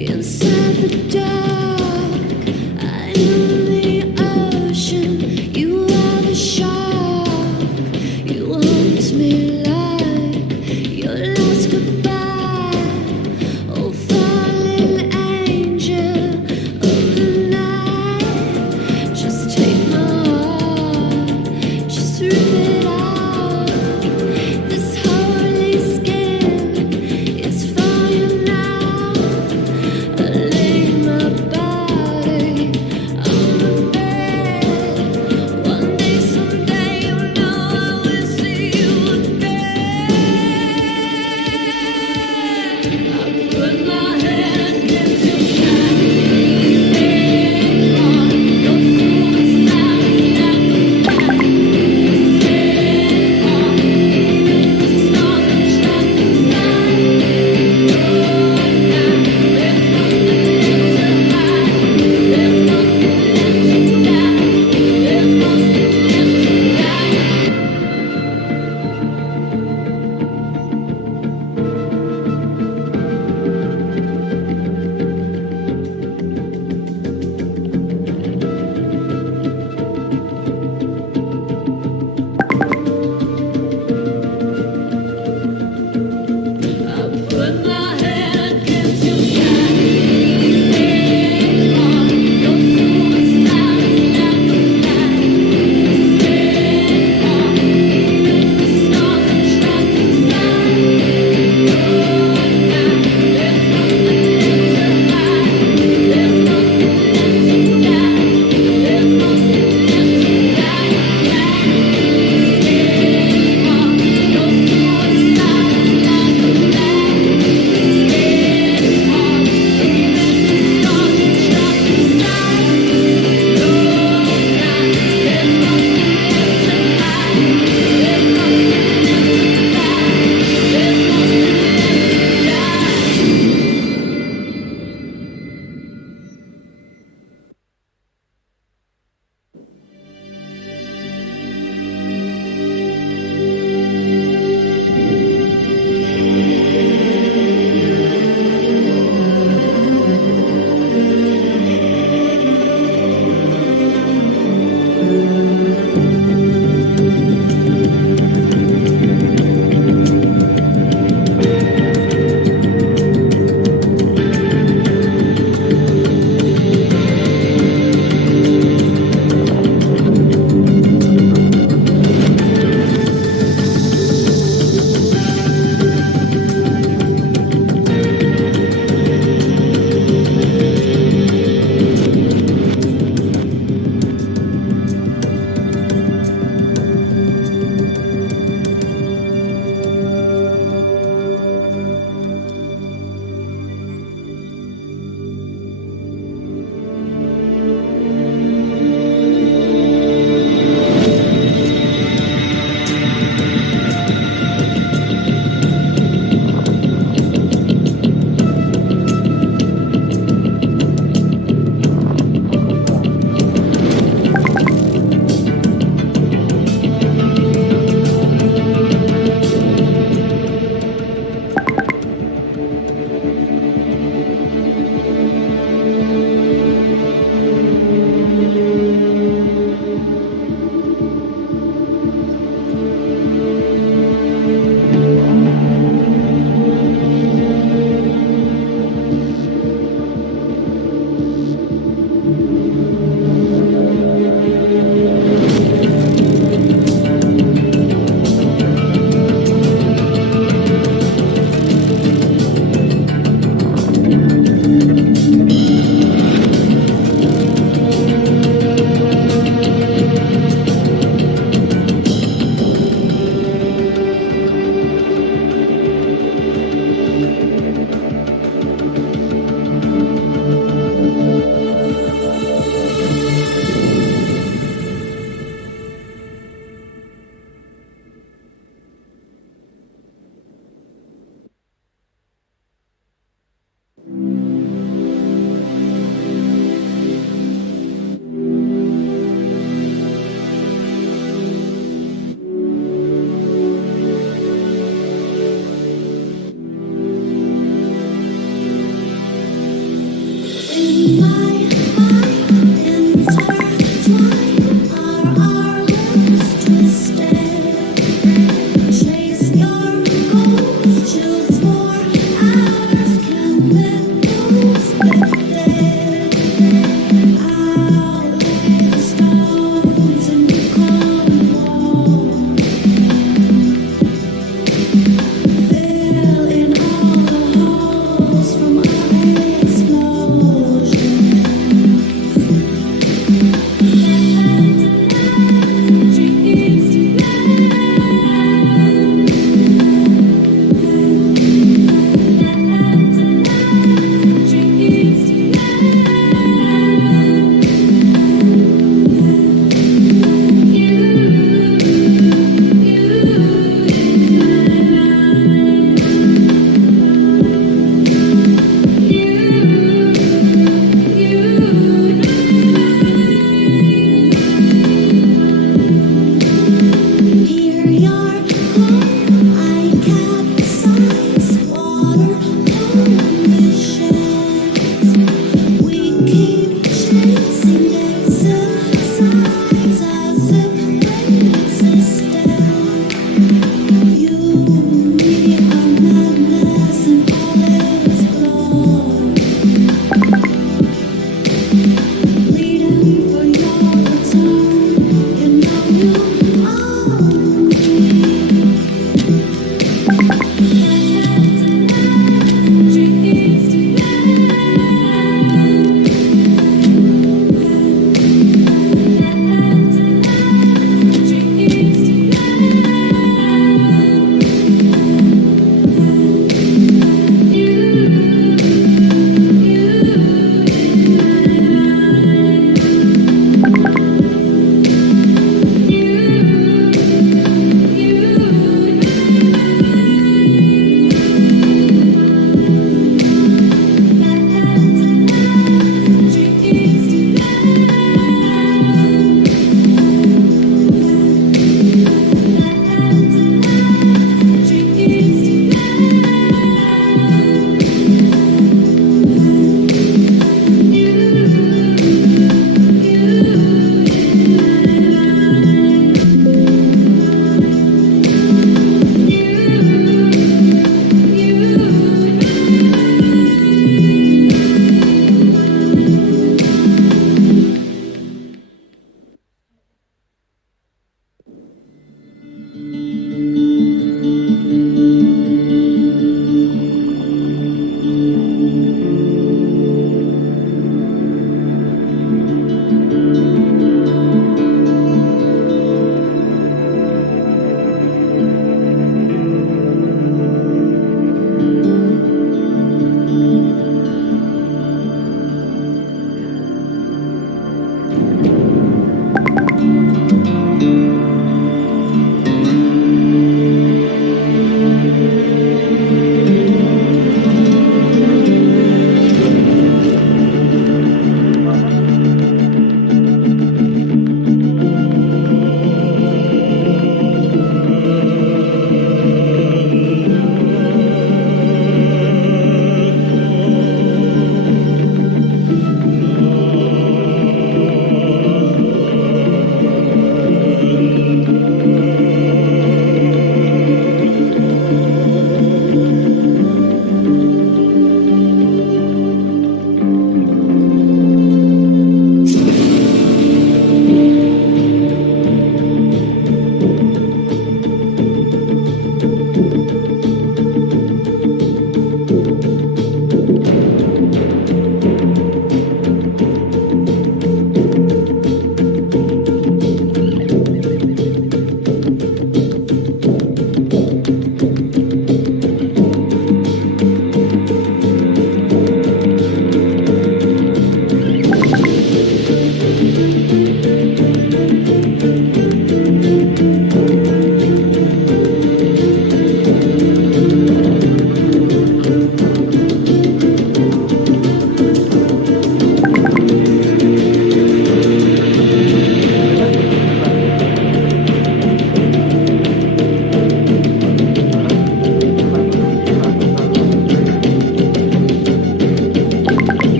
Inside the dark, I am the ocean.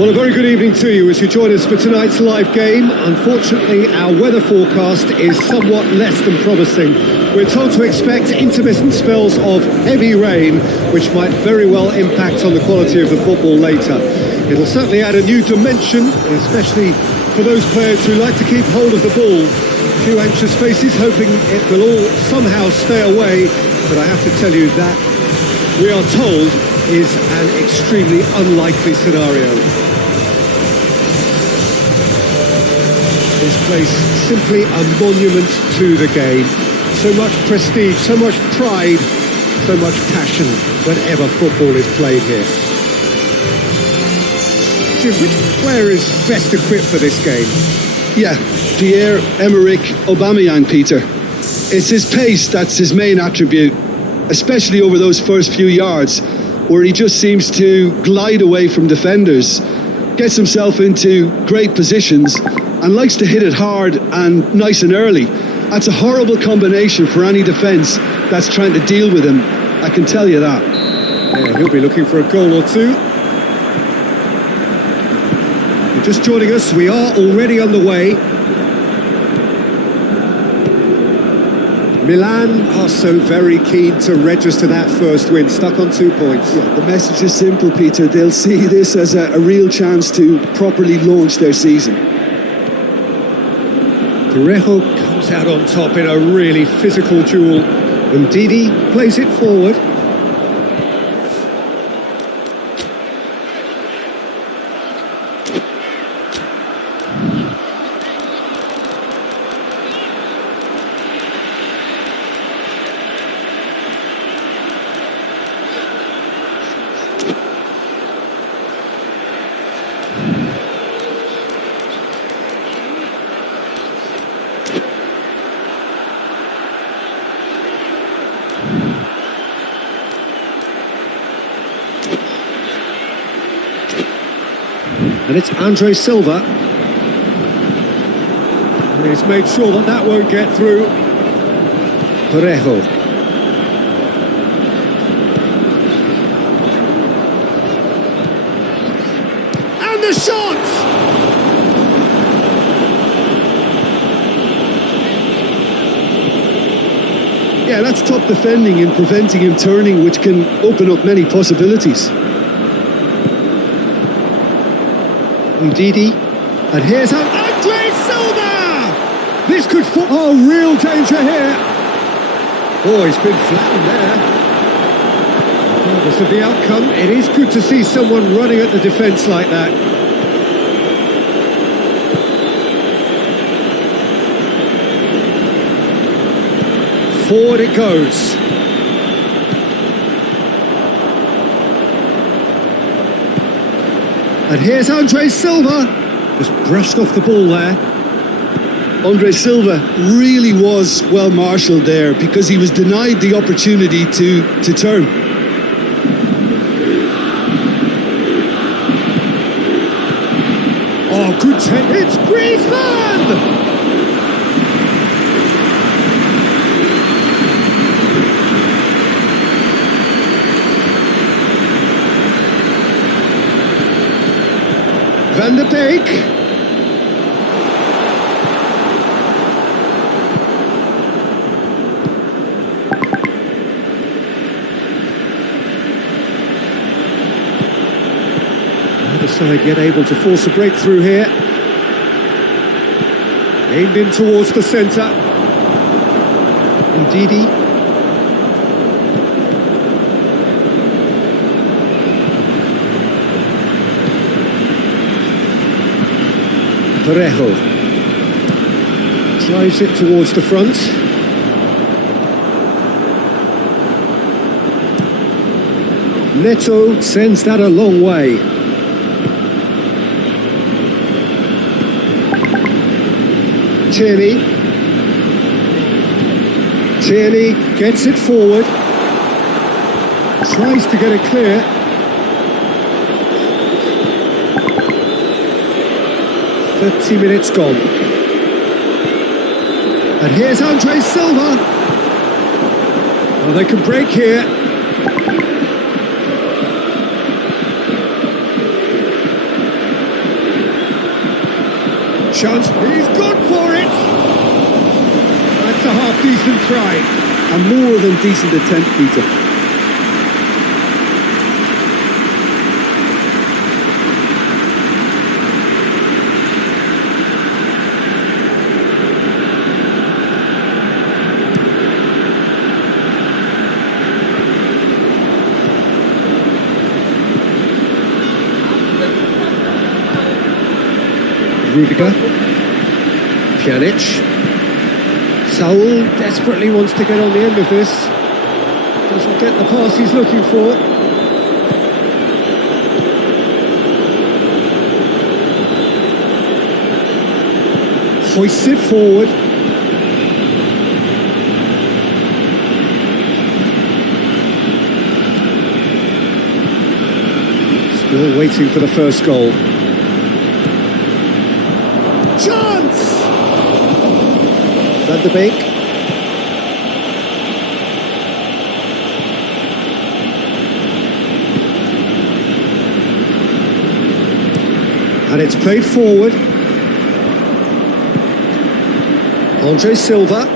Well, a very good evening to you as you join us for tonight's live game. Unfortunately, our weather forecast is somewhat less than promising. We're told to expect intermittent spells of heavy rain, which might very well impact on the quality of the football later. It'll certainly add a new dimension, especially for those players who like to keep hold of the ball. A few anxious faces hoping it will all somehow stay away, but I have to tell you that we are told is an extremely unlikely scenario. This place simply a monument to the game. So much prestige, so much pride, so much passion whenever football is played here. Jim, which player is best equipped for this game? Yeah, Pierre-Emerick Aubameyang, Peter. It's his pace that's his main attribute, especially over those first few yards, where he just seems to glide away from defenders, gets himself into great positions, and likes to hit it hard and nice and early. That's a horrible combination for any defence that's trying to deal with him, I can tell you that. Yeah, he'll be looking for a goal or two. You're just joining us, we are already underway. Milan are so very keen to register that first win, stuck on 2 points. Yeah, the message is simple, Peter. They'll see this as a real chance to properly launch their season. Parejo comes out on top in a really physical duel. Ndidi plays it forward. And it's Andre Silva. And he's made sure that that won't get through. Parejo. And the shot! Yeah, that's top defending and preventing him turning, which can open up many possibilities. Ndidi, and here's Andre Silva! This could fall. Oh, real danger here. Oh, he's been flattened there. Regardless of the outcome, it is good to see someone running at the defence like that. Forward it goes. And here's Andre Silva. Just brushed off the ball there. Andre Silva really was well marshalled there because he was denied the opportunity to turn. Oh, good take. It's Griezmann! Van de Beek. Either side yet able to force a breakthrough here. Aimed in towards the centre. Ndidi. Parejo drives it towards the front. Neto sends that a long way. Tierney gets it forward. Tries to get it clear. "30 minutes gone." And here's Andre Silva. Well, they can break here. chance. He's gone for it. That's a half-decent try. A more than decent attempt, Peter. Rudiger. Pjanic. Saul desperately wants to get on the end of this. Doesn't get the pass he's looking for. Hoists it forward. Still waiting for the first goal. Chance! Van der Beek. And it's played forward. Andre Silva.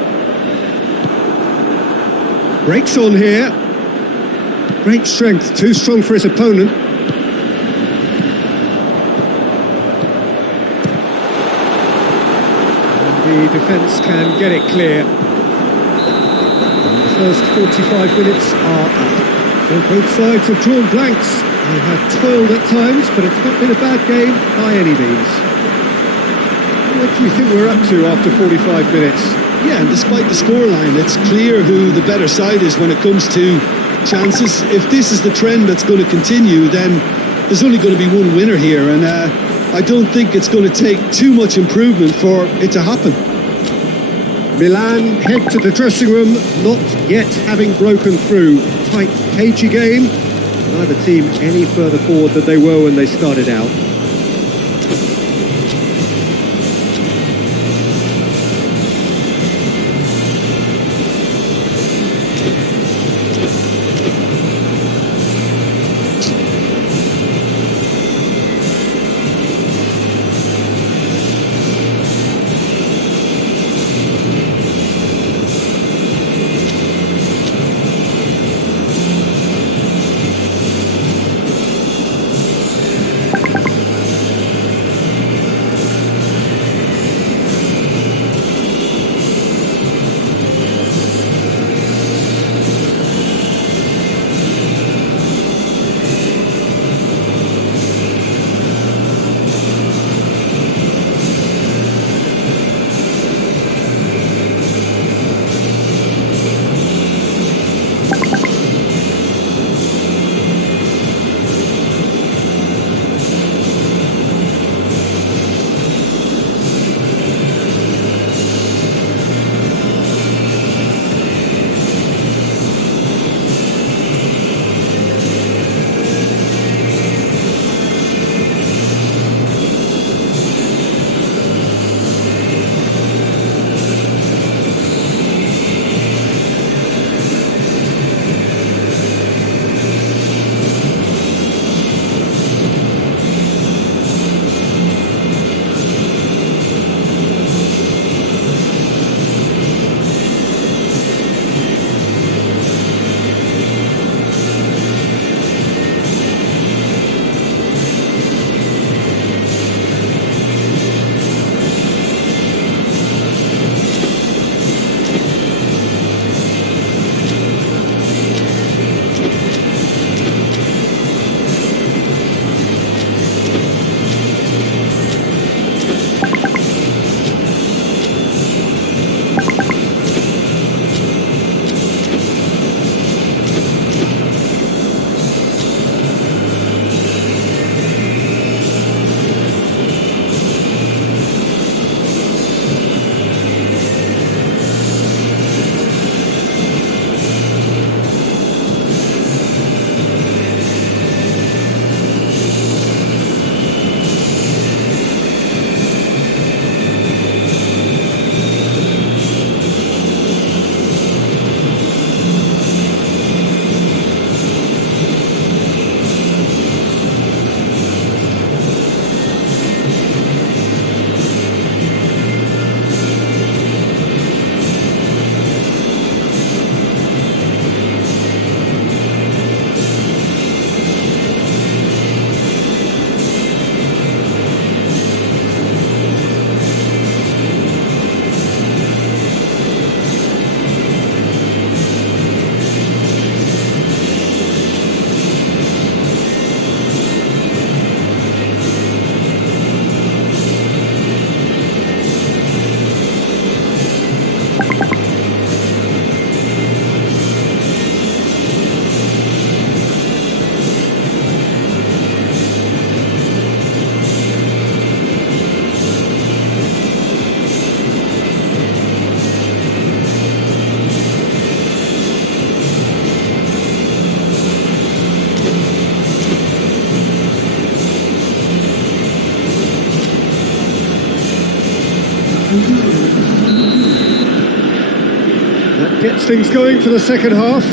Breaks on here. Great strength, too strong for his opponent. The defence can get it clear. The first 45 minutes are up. So both sides have drawn blanks and have toiled at times, but it's not been a bad game by any means. What do you think we're up to after 45 minutes? Yeah, and despite the scoreline, it's clear who the better side is when it comes to chances. If this is the trend that's going to continue, then there's only going to be one winner here, and I don't think it's going to take too much improvement for it to happen. Milan head to the dressing room, not yet having broken through. Tight, cagey game. Neither team any further forward than they were when they started out. That gets things going for the second half.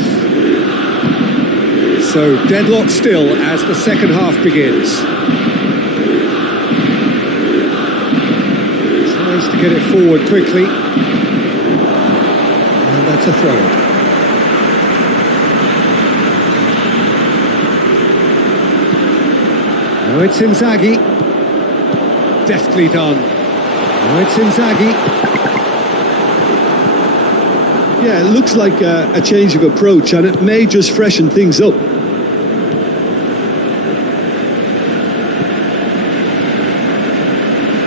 So deadlock still as the second half begins. Tries to get it forward quickly. And that's a throw. Now it's Inzaghi. Deftly done. Now it's Inzaghi. Yeah, it looks like a change of approach, and it may just freshen things up.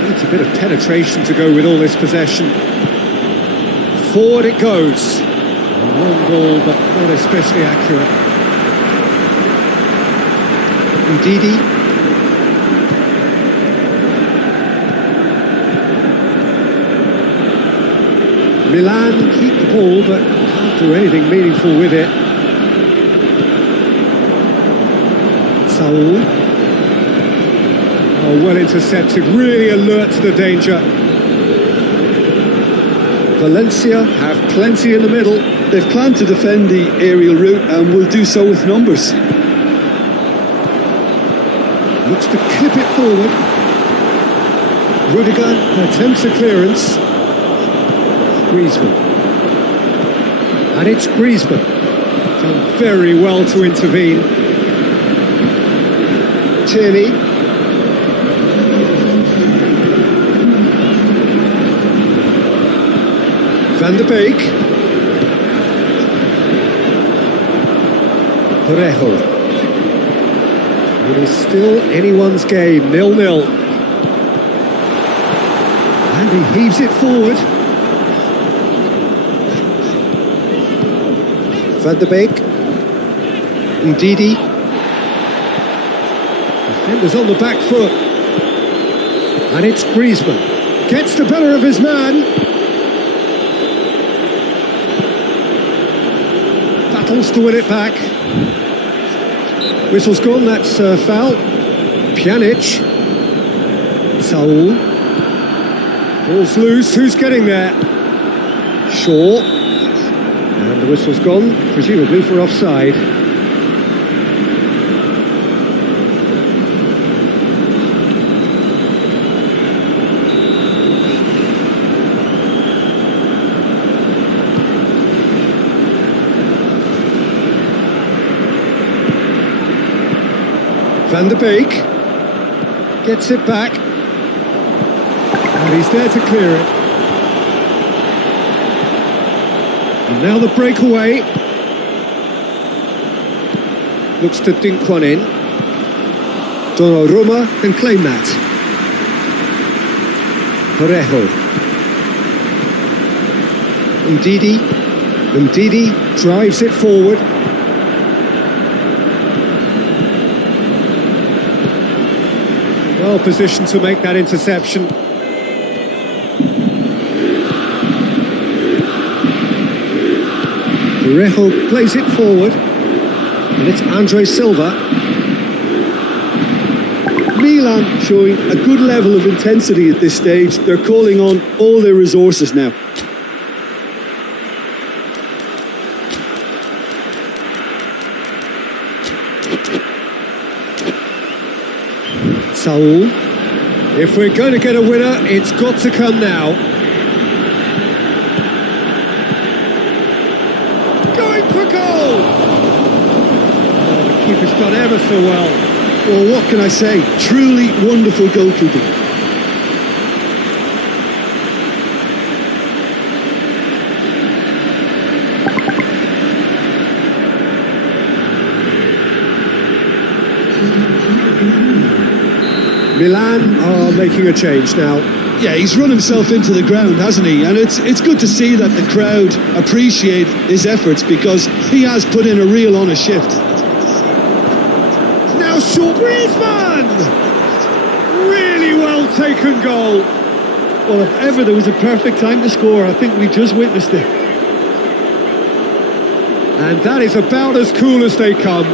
Needs a bit of penetration to go with all this possession. Forward it goes. A long ball, but not especially accurate. Ndidi. Milan keep the ball, but can't do anything meaningful with it. Saul. Oh, well intercepted, really alert to the danger. Valencia have plenty in the middle. They've planned to defend the aerial route and will do so with numbers. Looks to clip it forward. Rudiger attempts a clearance. Griezmann. And it's Griezmann. Done very well to intervene. Tierney. Van der Beek. Parejo. It is still anyone's game, 0-0. And he heaves it forward. Van der Beek. Ndidi. Defenders on the back foot. And it's Griezmann. Gets the better of his man. Battles to win it back. Whistle's gone, that's foul. Pjanic. Saul. Ball's loose, who's getting there? Shaw. And the whistle's gone, presumably for offside. Van der Beek gets it back, and he's there to clear it. And now the breakaway. Looks to dink one in. Donnarumma can claim that. Parejo. Ndidi. Ndidi drives it forward. Well positioned to make that interception. Parejo plays it forward, and it's Andre Silva. Milan showing a good level of intensity at this stage. They're calling on all their resources now. Saul. If we're going to get a winner, it's got to come now. Going for goal! Oh, the keeper's done ever so well. Well, what can I say? Truly wonderful goalkeeping. Milan are making a change now. Yeah, he's run himself into the ground, hasn't he? And it's good to see that the crowd appreciate his efforts, because he has put in a real honest shift. Now short, Griezmann! Really well taken goal. Well, if ever there was a perfect time to score, I think we just witnessed it. And that is about as cool as they come.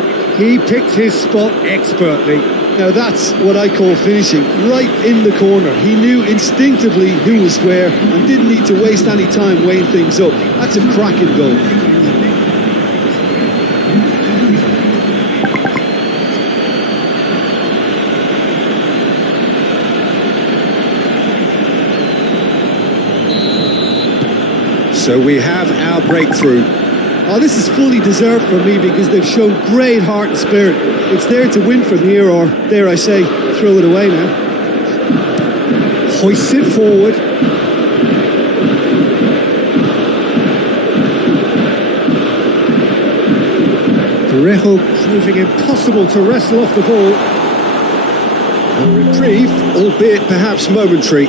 He picked his spot expertly. Now that's what I call finishing, right in the corner. He knew instinctively who was where and didn't need to waste any time weighing things up. That's a cracking goal. So we have our breakthrough. Oh, this is fully deserved for me because they've shown great heart and spirit. It's there to win from here, or dare I say, throw it away now. Hoists it forward. Parejo proving impossible to wrestle off the ball. A reprieve, albeit perhaps momentary.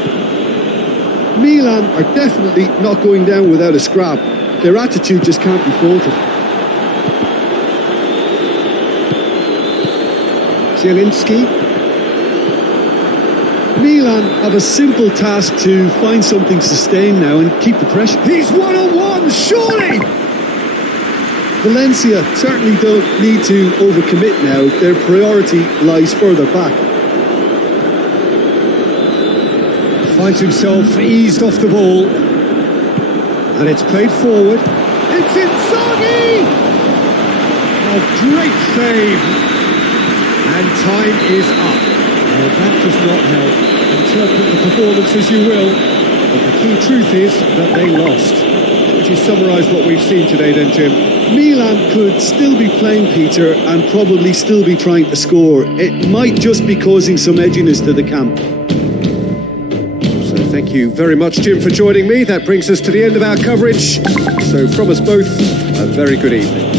Milan are definitely not going down without a scrap. Their attitude just can't be faulted. Zielinski. Milan have a simple task to find something sustained now and keep the pressure. He's one-on-one, surely! Valencia certainly don't need to overcommit now. Their priority lies further back. Finds himself eased off the ball. And it's played forward. It's Inzaghi! A great save. And time is up. Well, that does not help. Interpret the performance as you will. But the key truth is that they lost. Would you summarise what we've seen today then, Jim? Milan could still be playing, Peter, and probably still be trying to score. It might just be causing some edginess to the camp. So thank you very much, Jim, for joining me. That brings us to the end of our coverage. So from us both, a very good evening.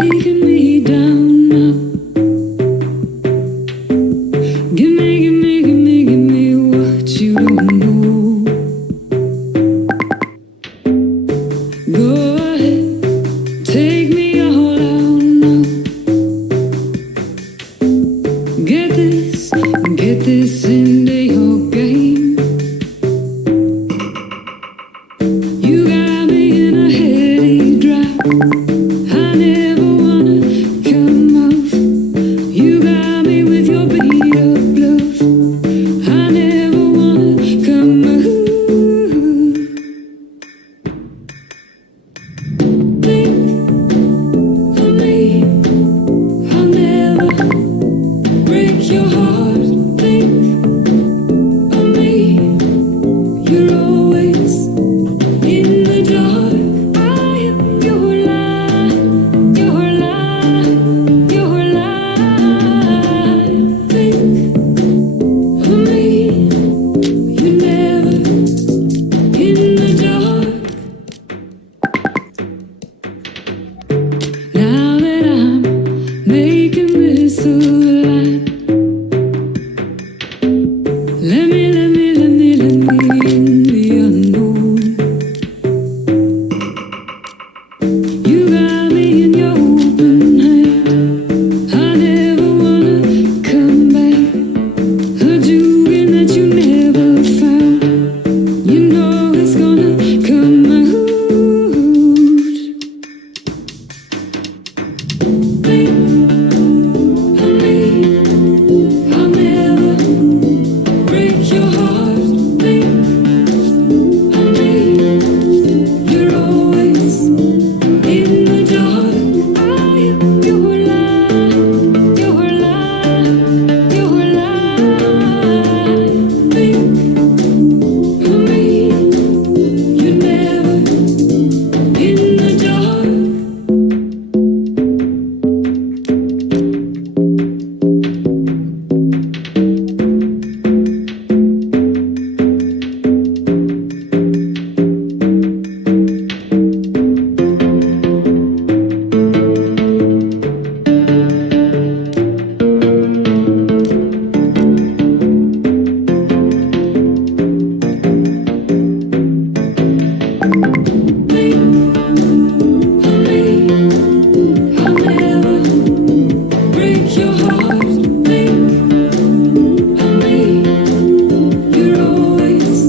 taking me down now. Give me what you don't know. Go ahead, take me all out now. Get this into your game. You got me in a heady drop. I never wanna come off. You got me with your beat up bluff. I never wanna come off. Think of me. I'll never break your heart. Think of me. You're always in the dark. I am your light, your light, your light. Think of me. You're never in the dark. Now that I'm making this a line, let me in the unknown. You got me in your open hand. I never wanna come back. A jugging that you never found. You know it's gonna come out. Think of me. I'll never break your heart. Think of me. You're always in the dark. I am your light, your light, your light. Think of me. You're never in the dark. I'll never break your heart. Think of me. You're always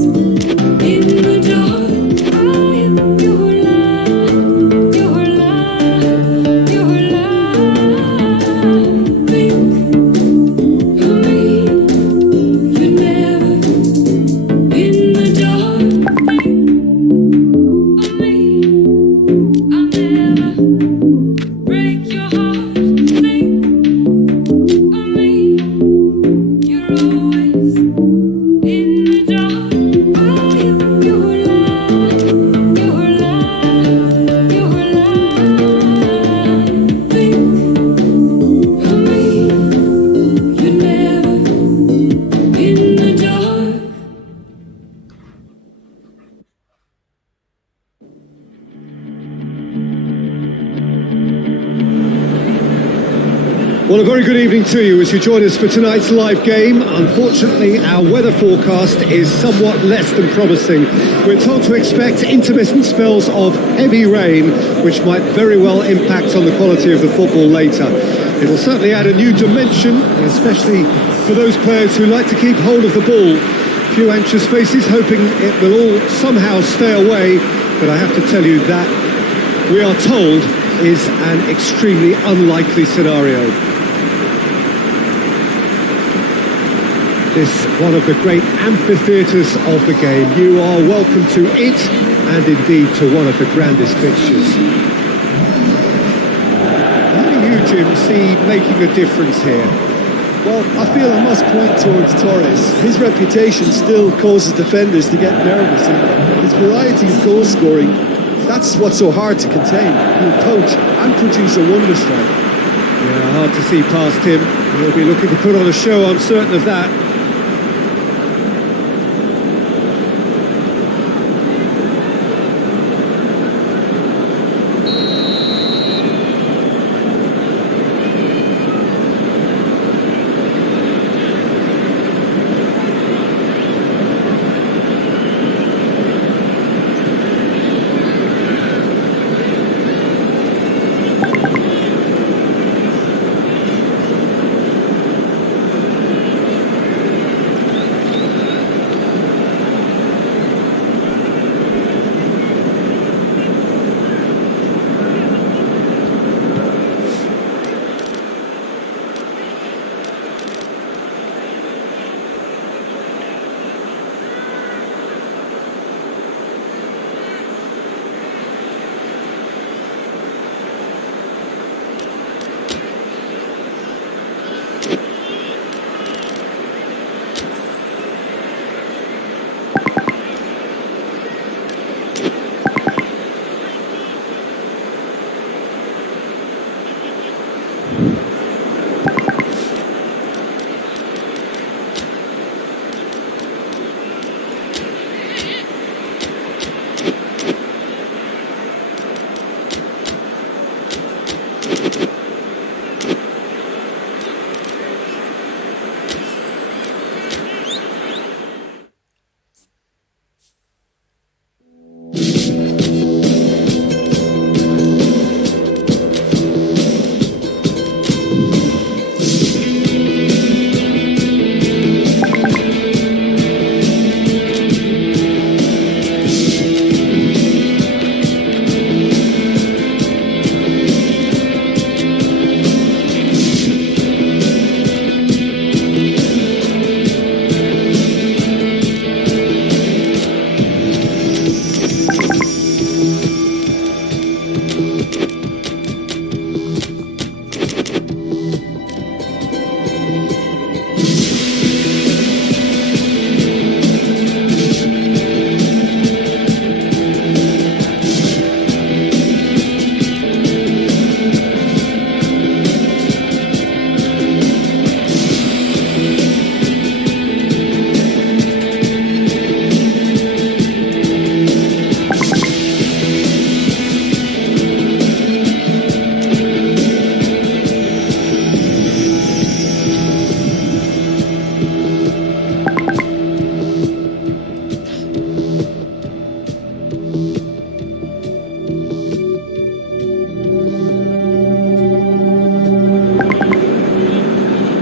in the dark. I am your light, your light, your light. Think of me. You're never in the dark. Think of me. I'll never break your heart. Think of me. You're always in the dark. I am your light, your light, your light. Think of me. You're never in the dark. Well, a very good evening to you as you join us for tonight's live game. Unfortunately, our weather forecast is somewhat less than promising. We're told to expect intermittent spells of heavy rain, which might very well impact on the quality of the football later. It'll certainly add a new dimension, especially for those players who like to keep hold of the ball. A few anxious faces hoping it will all somehow stay away, but I have to tell you that we are told is an extremely unlikely scenario. This one of the great amphitheatres of the game. You are welcome to it, and indeed to one of the grandest fixtures. How do you, Jim, see making a difference here? Well, I feel I must point towards Torres. His reputation still causes defenders to get nervous, and his variety of goal scoring, that's what's so hard to contain. He'll poach and produce a wonder strike. Yeah, hard to see past him. He'll be looking to put on a show, I'm certain of that.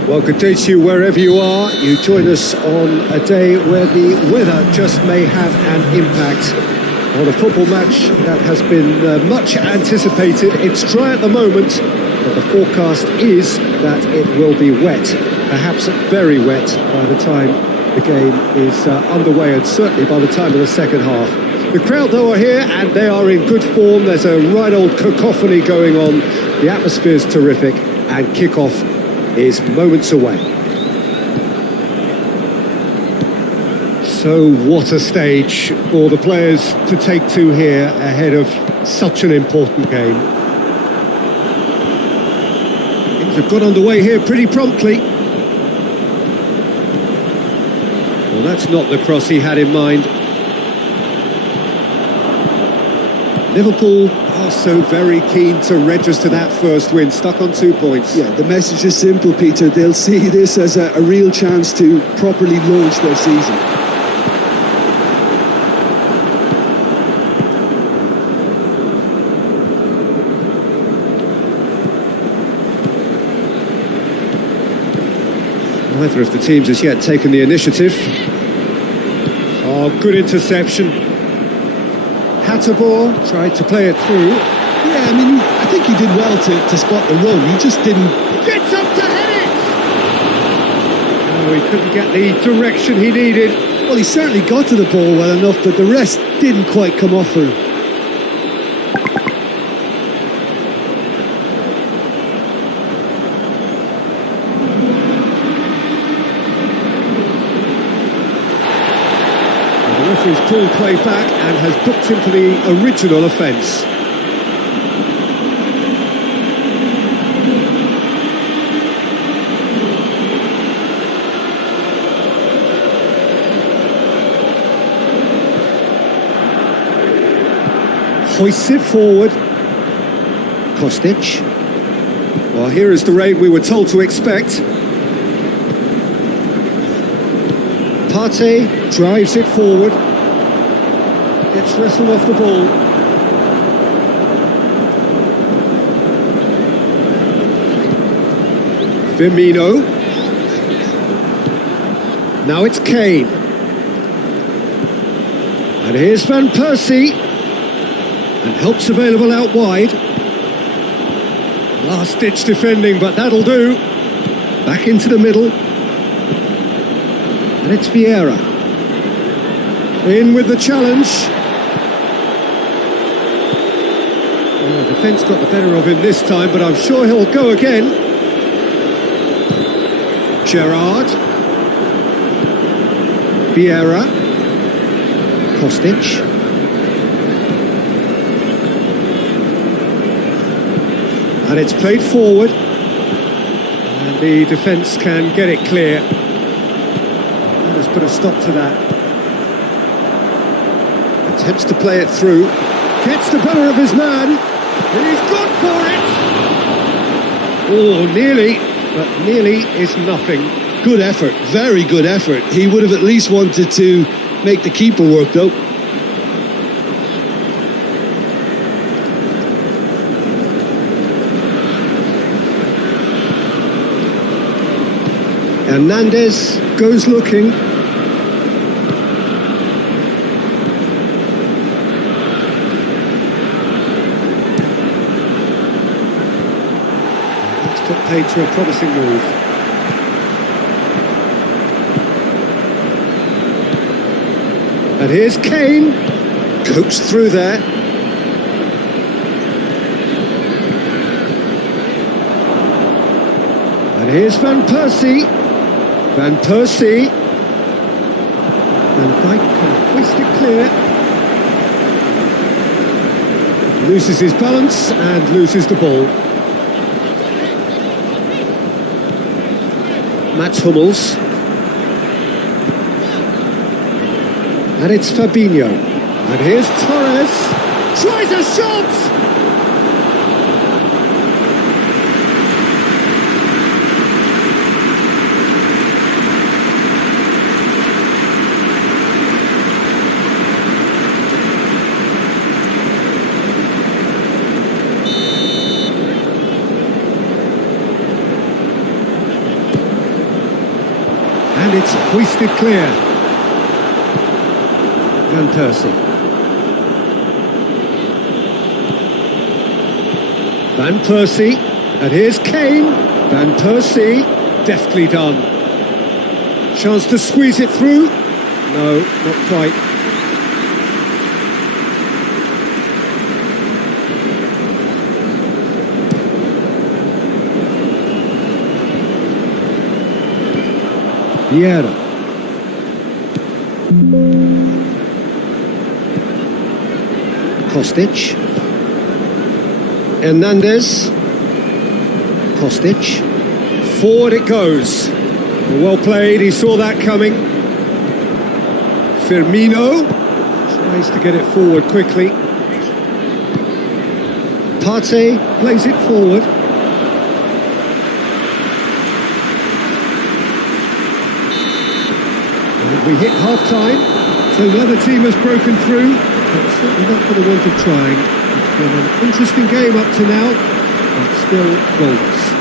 Well, good day to you wherever you are. You join us on a day where the weather just may have an impact on a football match that has been much anticipated. It's dry at the moment, but the forecast is that it will be wet, perhaps very wet by the time the game is underway, and certainly by the time of the second half. The crowd, though, are here and they are in good form. There's a right old cacophony going on. The atmosphere's terrific, and kick-off is moments away. So what a stage for the players to take to here ahead of such an important game. Things have got underway here pretty promptly. Well, that's not the cross he had in mind. Liverpool are so very keen to register that first win, stuck on 2 points. Yeah, the message is simple, Peter. They'll see this as a real chance to properly launch their season. Neither of the teams has yet taken the initiative. Oh, good interception. Hatterbohr tried to play it through. Yeah, I think he did well to spot the run. He just didn't... Gets up to head it! Oh, he couldn't get the direction he needed. Well, he certainly got to the ball well enough, but the rest didn't quite come off for him. The referee's pulled play back and has booked him for the original offence. Hoists it forward. Kostic. Well, here is the rain we were told to expect. Partey drives it forward. Gets wrestled off the ball. Firmino. Now it's Kane. And here's Van Persie. And help's available out wide. Last-ditch defending, but that'll do. Back into the middle. And it's Vieira. In with the challenge. Well, the defence got the better of him this time, but I'm sure he'll go again. Gerrard. Vieira. Kostic. And it's played forward. And the defence can get it clear. Let's put a stop to that. Attempts to play it through. Gets the better of his man. And he's gone for it. Oh, nearly. But nearly is nothing. Good effort. Very good effort. He would have at least wanted to make the keeper work, though. Hernandez goes looking. It's got paid to a promising move. And here's Kane. Coached through there. And here's Van Persie. Van Persie. Van Dijk can hoist it clear. Loses his balance and loses the ball. Mats Hummels. And it's Fabinho. And here's Torres. Tries a shot! it's hoisted clear. Van Persie. Van Persie, and here's Kane. Van Persie, deftly done. Chance to squeeze it through. No, not quite. Vieira. Kostic. Hernandez. Kostic. Forward it goes. Well played, he saw that coming. Firmino tries to get it forward quickly. Partey plays it forward. And we hit half-time, so the other team has broken through, but certainly not for the want of trying. It's been an interesting game up to now, but still goalless.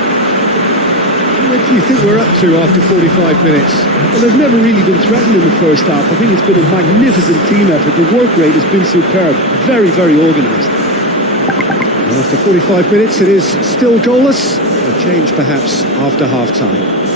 What do you think we're up to after 45 minutes? Well, they've never really been threatened in the first half. I think it's been a magnificent team effort. The work rate has been superb. Very, very organised. After 45 minutes, it is still goalless. A change perhaps after half-time.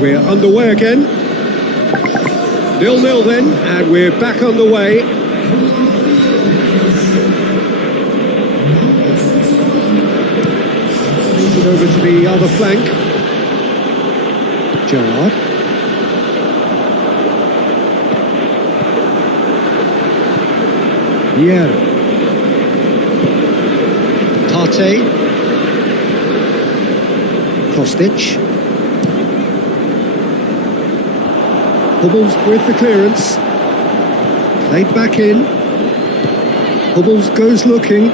We're underway again. 0-0 then, and we're back on the way. Brings it over to the other flank. Gerrard. Vieira. Partey. Kostic. Hubbles with the clearance. Played back in. Hubbles goes looking.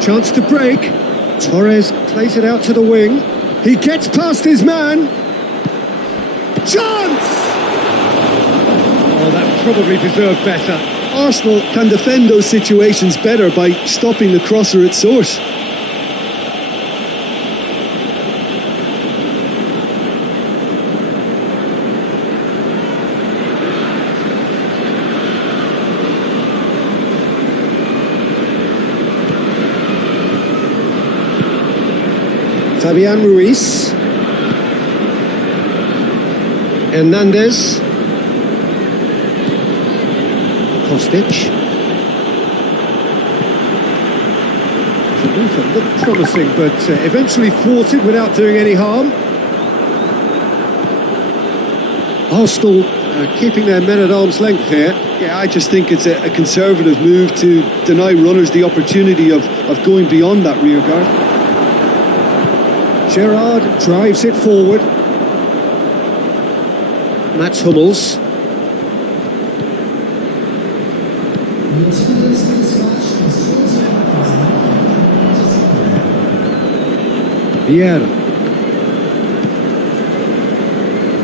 Chance to break. Torres plays it out to the wing. He gets past his man. Chance! Oh, that probably deserved better. Arsenal can defend those situations better by stopping the crosser at source. Fabian Ruiz. Hernandez. Kostic. The move looked promising, but eventually thwarted without doing any harm. Arsenal keeping their men at arm's length here. Yeah, I just think it's a conservative move to deny runners the opportunity of going beyond that rear guard. Gerrard drives it forward. Mats Hummels. Vieira.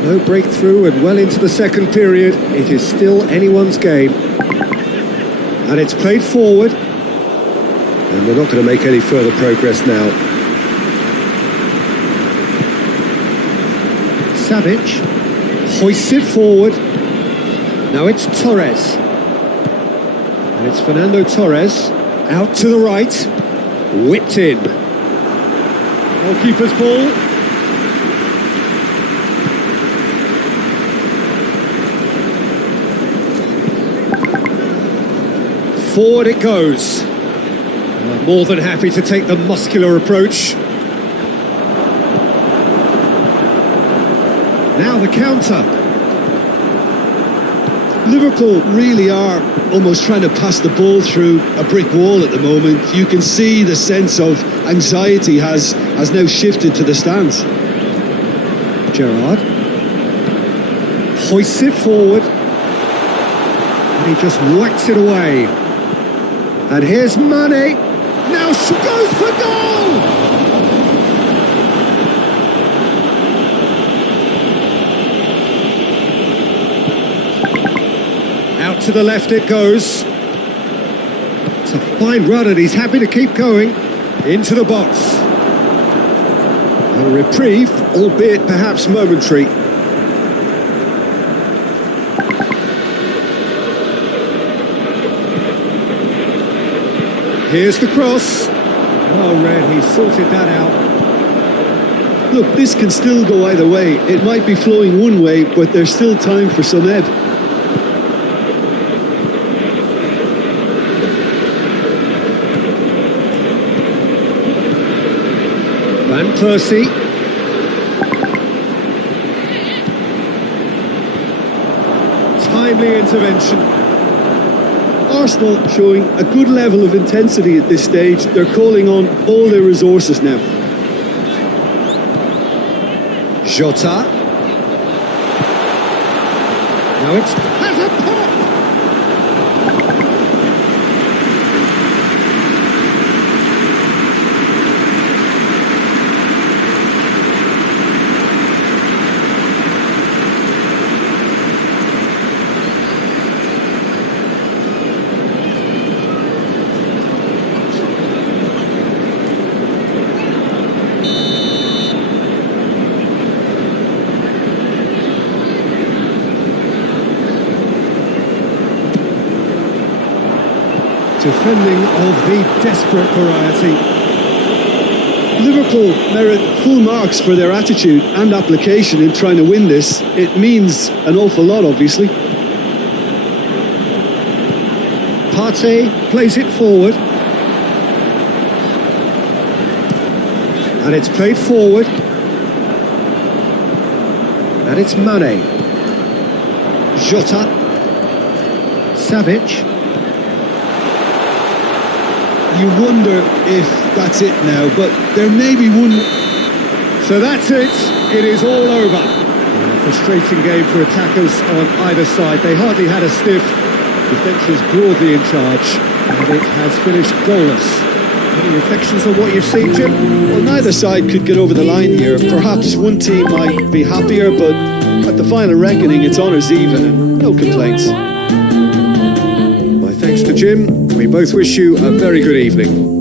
No breakthrough and well into the second period. It is still anyone's game. And it's played forward. And they're not going to make any further progress now. Savic hoists it forward. Now it's Torres. And it's Fernando Torres. Out to the right. Whipped in. Goalkeeper's ball. Forward it goes. More than happy to take the muscular approach. Now the counter. Liverpool really are almost trying to pass the ball through a brick wall at the moment. You can see the sense of anxiety has now shifted to the stands. Gerrard hoists it forward. And he just whacks it away. And here's Mane. Now she goes for goal! Out to the left it goes. It's a fine run and he's happy to keep going. Into the box. A reprieve, albeit perhaps momentary. Here's the cross. Well read, he sorted that out. Look, this can still go either way. It might be flowing one way, but there's still time for some ebb. Van Persie. Timely intervention. Arsenal showing a good level of intensity at this stage. They're calling on all their resources now. Jota. Now it's has a pop. Defending of the desperate variety. Liverpool merit full marks for their attitude and application in trying to win this. It means an awful lot, obviously. Partey plays it forward. And it's played forward. And it's Mane. Jota. Savic. You wonder if that's it now, but there may be one. So that's it. It is all over. A frustrating game for attackers on either side. They hardly had a sniff. Defence is broadly in charge, and it has finished goalless. Any reflections on what you've seen, Jim? Well, neither side could get over the line here. Perhaps one team might be happier, but at the final reckoning, it's honours even and no complaints. My thanks to Jim. We both wish you a very good evening.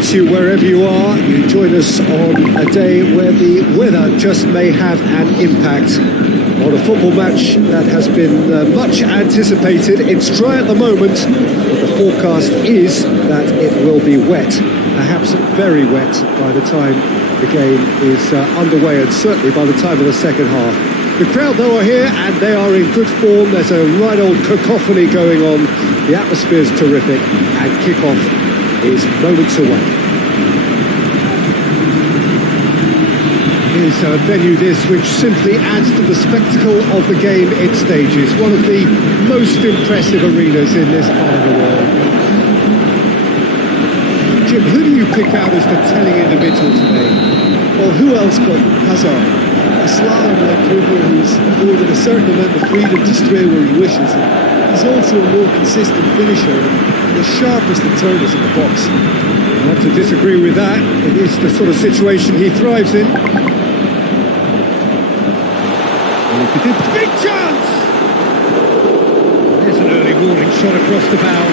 greets you wherever you are. You join us on a day where the weather just may have an impact on a football match that has been much anticipated. It's dry at the moment, but the forecast is that it will be wet, perhaps very wet by the time the game is underway, and certainly by the time of the second half. The crowd, though, are here and they are in good form. There's a right old cacophony going on. The atmosphere's terrific, and kick-off is moments away. Here's a venue which simply adds to the spectacle of the game it stages. One of the most impressive arenas in this part of the world. Jim, who do you pick out as the telling individual today? Well, who else but Hazard? A slalom-like quiver who's afforded a certain amount of freedom to stray where he wishes. He's also a more consistent finisher and the sharpest of turners in the box. Not to disagree with that. It is the sort of situation he thrives in. And if he did... Big chance! There's an early warning shot across the bow.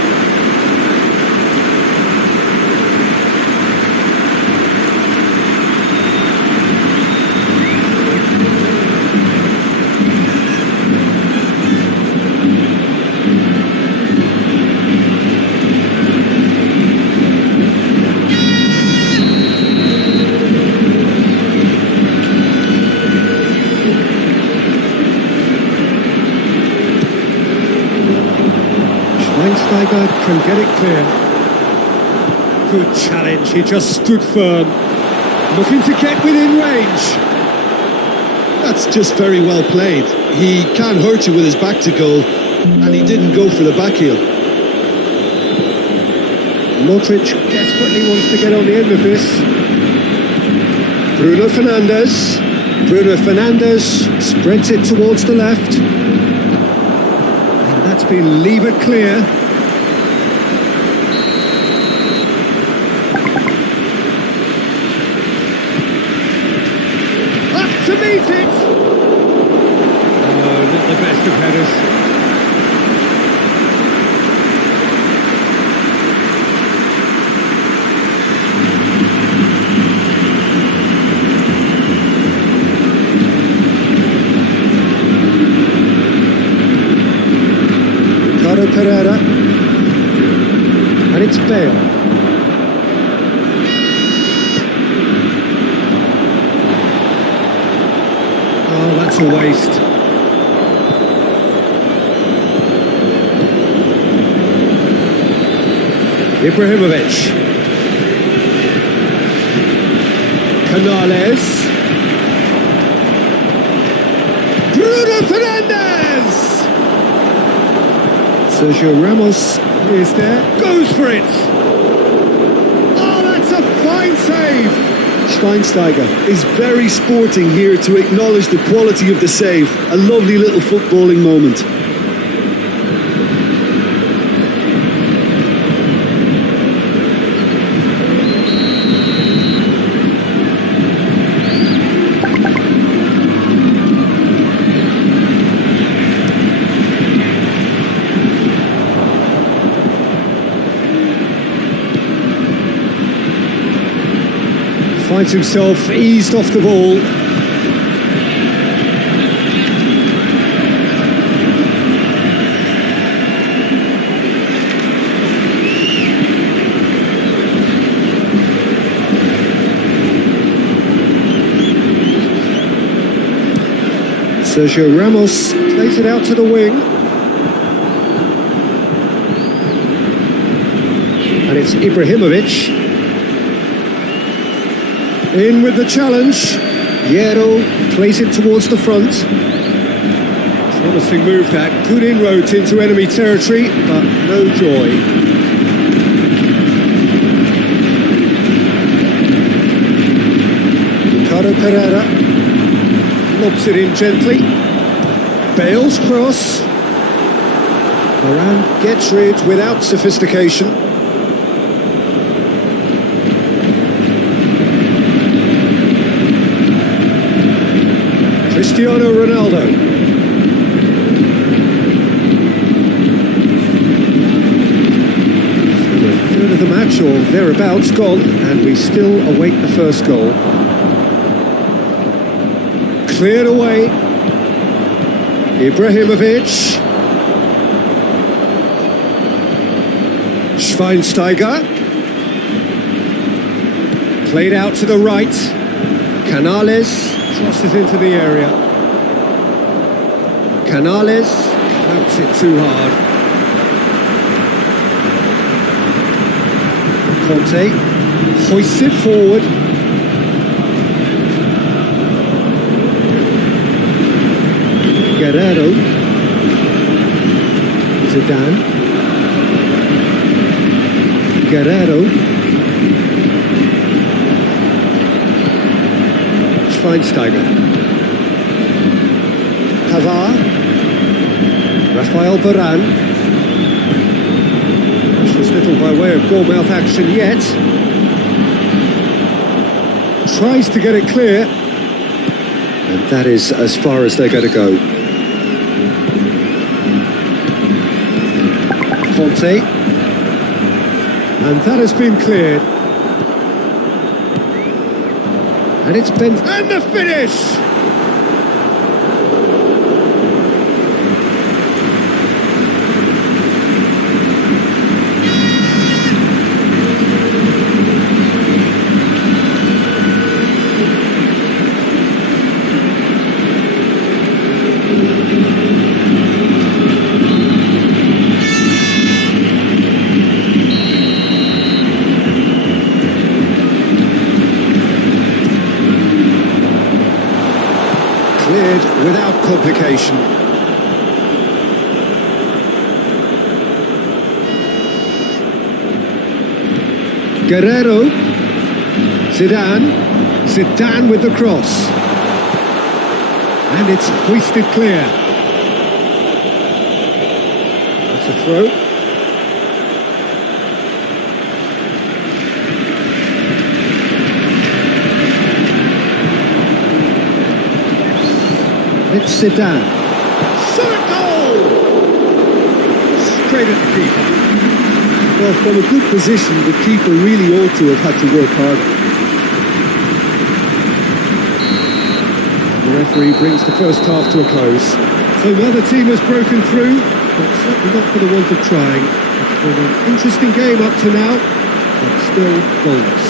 Schweinsteiger can get it clear. Good challenge, he just stood firm. Looking to get within range. That's just very well played. He can't hurt you with his back to goal, and he didn't go for the back heel. Modric desperately wants to get on the end of this. Bruno Fernandes. Bruno Fernandes spreads it towards the left. And that's been levered clear. Up to meet it! Oh, not the best of headers. Pereira, and it's Bale. Oh, that's a waste. Ibrahimovic. Canales. Bruno Fernandes! Sergio Ramos is there, goes for it! Oh, that's a fine save! Schweinsteiger is very sporting here to acknowledge the quality of the save. A lovely little footballing moment. Finds himself eased off the ball. Sergio Ramos plays it out to the wing. And it's Ibrahimovic. In with the challenge. Hierro plays it towards the front. Promising move that. Good inroads into enemy territory, but no joy. Ricardo Pereira lobs it in gently. Bale's cross. Moran gets rid without sophistication. Cristiano Ronaldo. So the third of the match, or thereabouts gone, and we still await the first goal. Cleared away. Ibrahimovic. Schweinsteiger. Played out to the right. Canales tosses into the area. Canales clamps it too hard. Conte hoists it forward. Guerrero. Zidane. Guerrero. Schweinsteiger. Pavard. Rafael Varane. Precious little by way of goal-mouth action yet. Tries to get it clear. And that is as far as they're going to go. Conte. And that has been cleared. And it's bent. And the finish! Cleared without complication. Guerrero. Zidane. Zidane with the cross. And it's hoisted clear. That's a throw. It's Zidane. Shot goal! Straight at the keeper. Well, from a good position, the keeper really ought to have had to work harder. The referee brings the first half to a close. So the other team has broken through, but certainly not for the want of trying. It's been an interesting game up to now, but still goalless.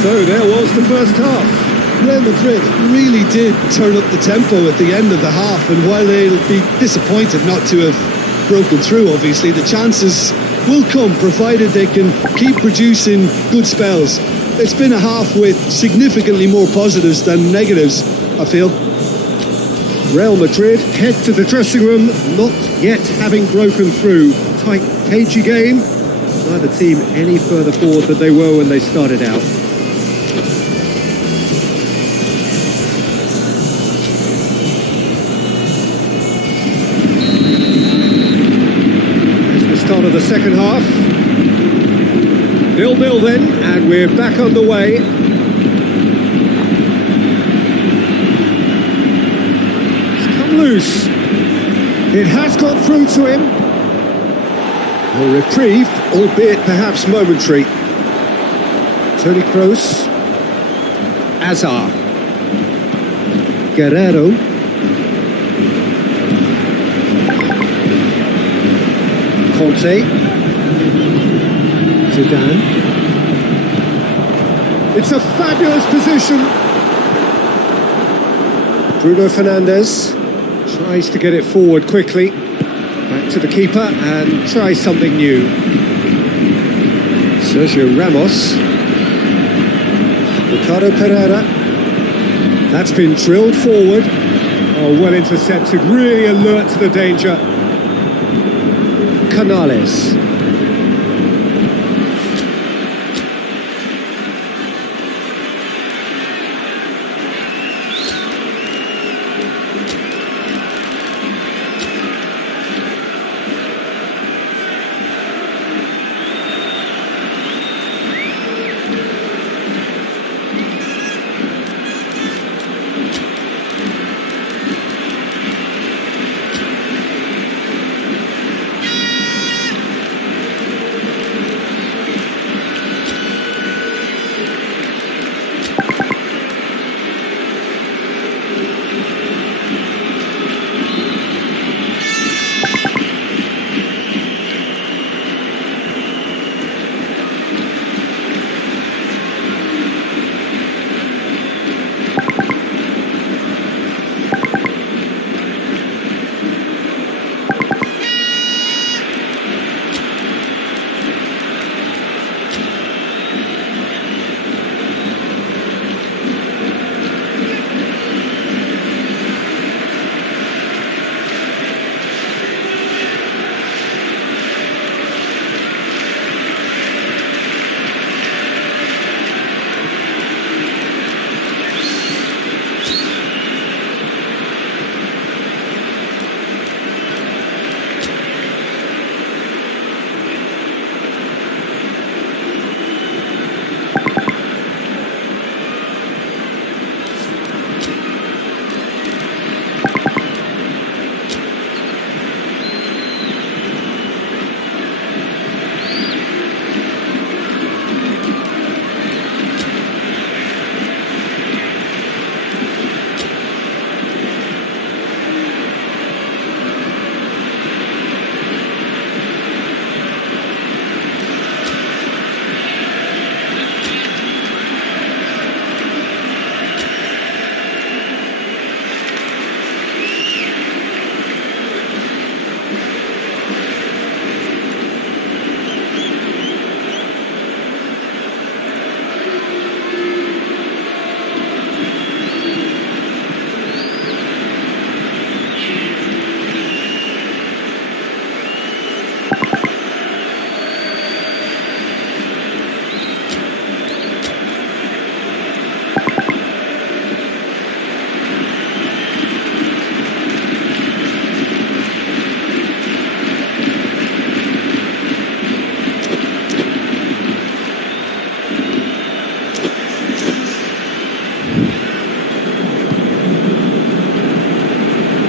So there was the first half. Real Madrid really did turn up the tempo at the end of the half, and while they'll be disappointed not to have broken through, obviously, the chances will come, provided they can keep producing good spells. It's been a half with significantly more positives than negatives, I feel. Real Madrid head to the dressing room, not yet having broken through. Tight, cagey game. Neither team any further forward than they were when they started out. Start of the second half. 0-0 then, and we're back underway. It's come loose. It has got through to him. A reprieve, albeit perhaps momentary. Toni Kroos. Azar. Guerrero. Conte. Zidane. It's a fabulous position. Bruno Fernandes tries to get it forward quickly. Back to the keeper and tries something new. Sergio Ramos. Ricardo Pereira. That's been drilled forward. Oh, well intercepted, really alert to the danger. Canales.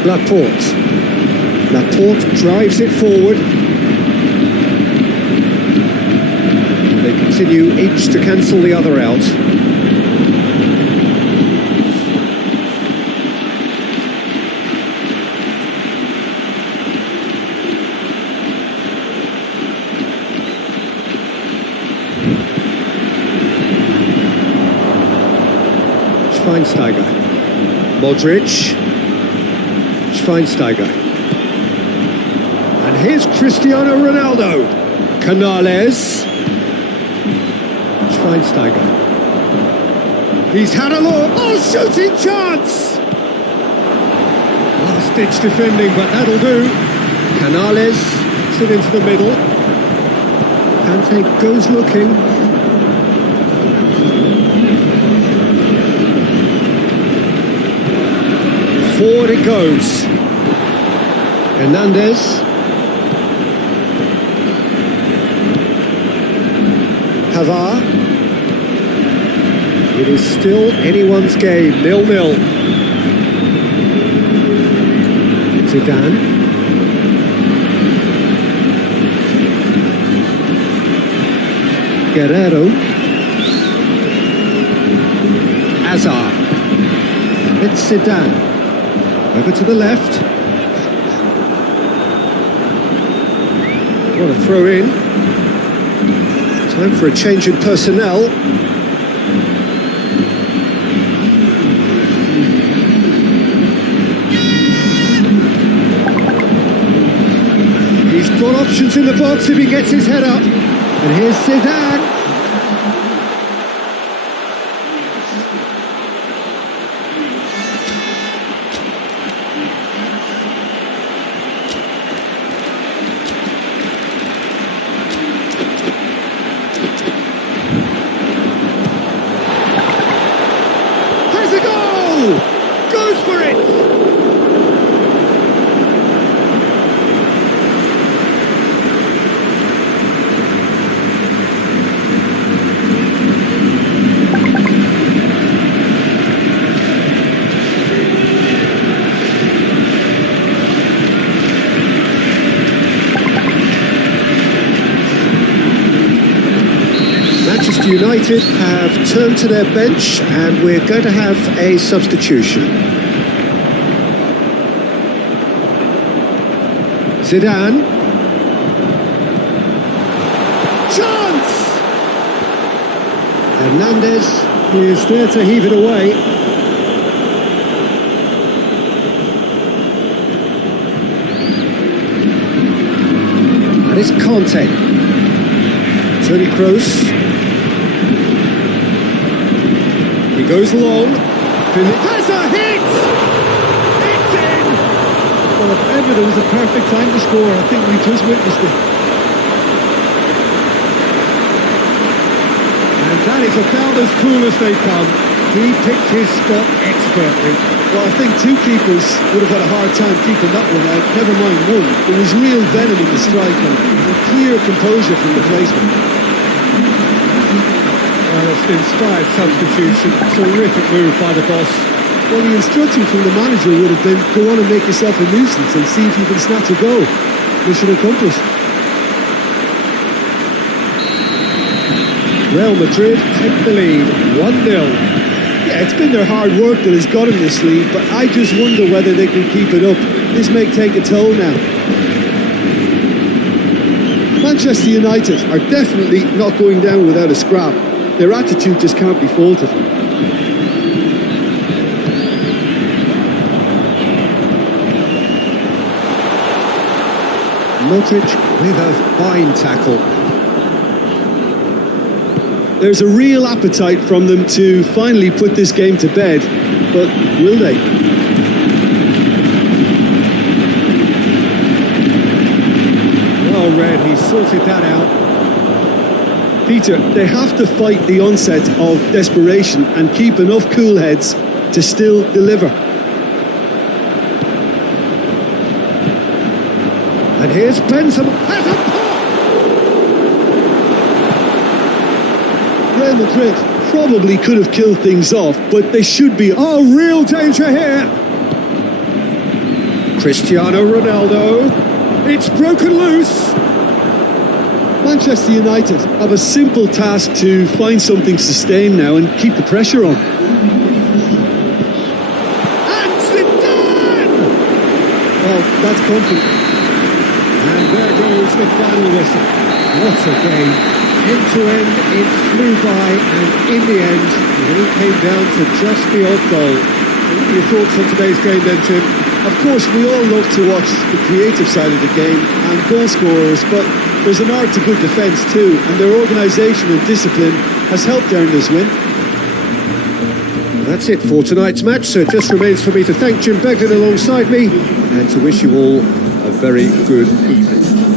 Laporte. Laporte drives it forward. They continue each to cancel the other out. Schweinsteiger. Modric. Schweinsteiger. And here's Cristiano Ronaldo. Canales. Schweinsteiger. He's had a look. Oh, shooting chance! Last-ditch defending, but that'll do. Canales puts it into the middle. Kante goes looking. Forward it goes. Hernandez. Pavard. It is still anyone's game, 0-0. Zidane. Guerrero. Hazard. It's Zidane. Over to the left. What a throw in. Time for a change in personnel. He's got options in the box if he gets his head up. And here's Zidane. Goes for it! Manchester United have turned to their bench and we're going to have a substitution. Zidane. Chance! Hernandez is there to heave it away. And it's Kante. Toni Kroos. He goes long. Has a hit! It's in! Well, if ever there was a perfect time to score, I think we just witnessed it. And that is about as cool as they come. He picked his spot expertly. Well, I think two keepers would have had a hard time keeping that one out, never mind one. There was real venom in the strike and clear composure from the placement. Well, it's an inspired substitution. Terrific move by the boss. Well, the instruction from the manager would have been, go on and make yourself a nuisance and see if you can snatch a goal. Mission accomplished. Real Madrid take the lead, 1-0. Yeah, it's been their hard work that has got them this lead, but I just wonder whether they can keep it up. This may take a toll now. Manchester United are definitely not going down without a scrap. Their attitude just can't be faulted. Modric with a fine tackle. There's a real appetite from them to finally put this game to bed, but will they? Well read, he sorted that out. Peter, they have to fight the onset of desperation and keep enough cool heads to still deliver. And here's Benzema, has a pop! Real Madrid probably could have killed things off, but they should be. Oh, real danger here! Cristiano Ronaldo. It's broken loose. Manchester United have a simple task to find something sustained now and keep the pressure on. And Zidane! Well, that's confident. And there goes the final whistle. What a game. End to end, it flew by, and in the end, it all came down to just the odd goal. What are your thoughts on today's game then, Jim? Of course, we all love to watch the creative side of the game and goal scorers, but there's an art to good defence too, and their organisation and discipline has helped earn this win. That's it for tonight's match, so it just remains for me to thank Jim Beglin alongside me and to wish you all a very good evening.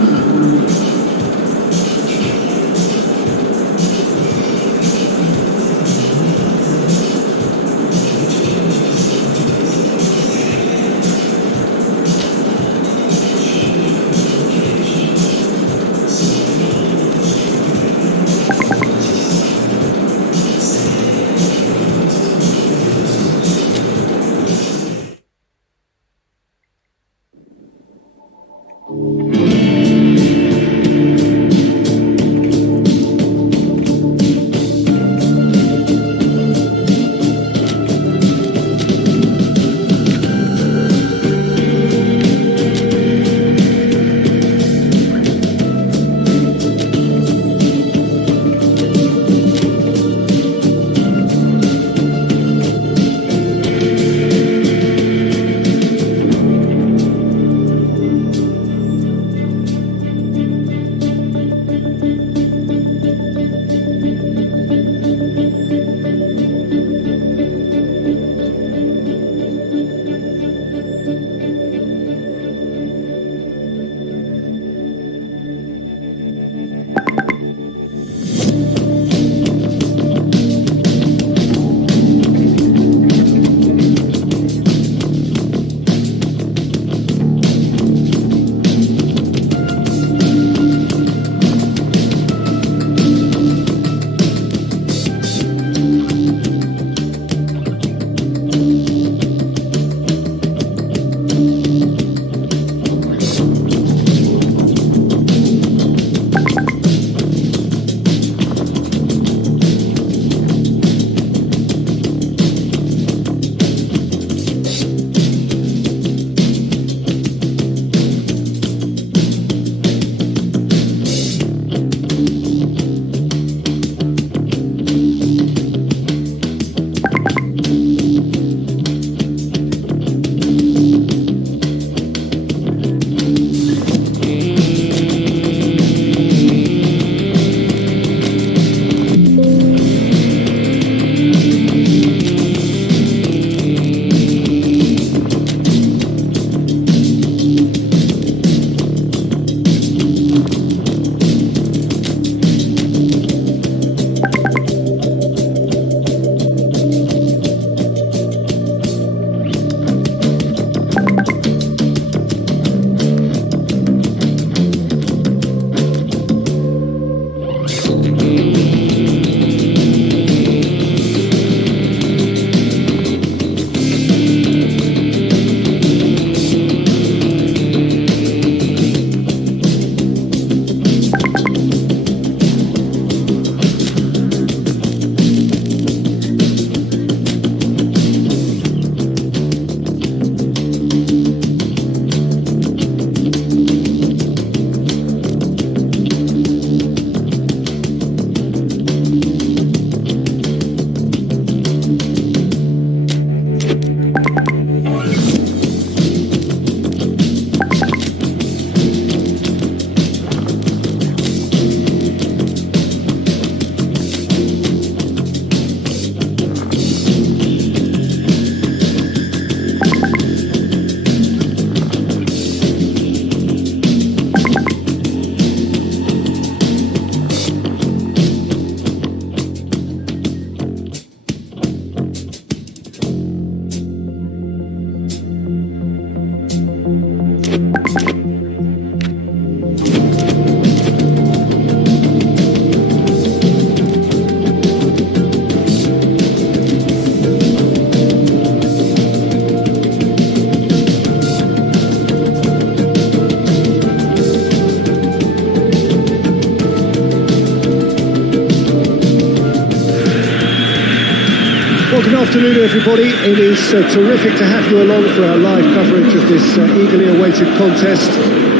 Well, good afternoon, everybody. It is terrific to have you along for our live coverage of this eagerly awaited contest.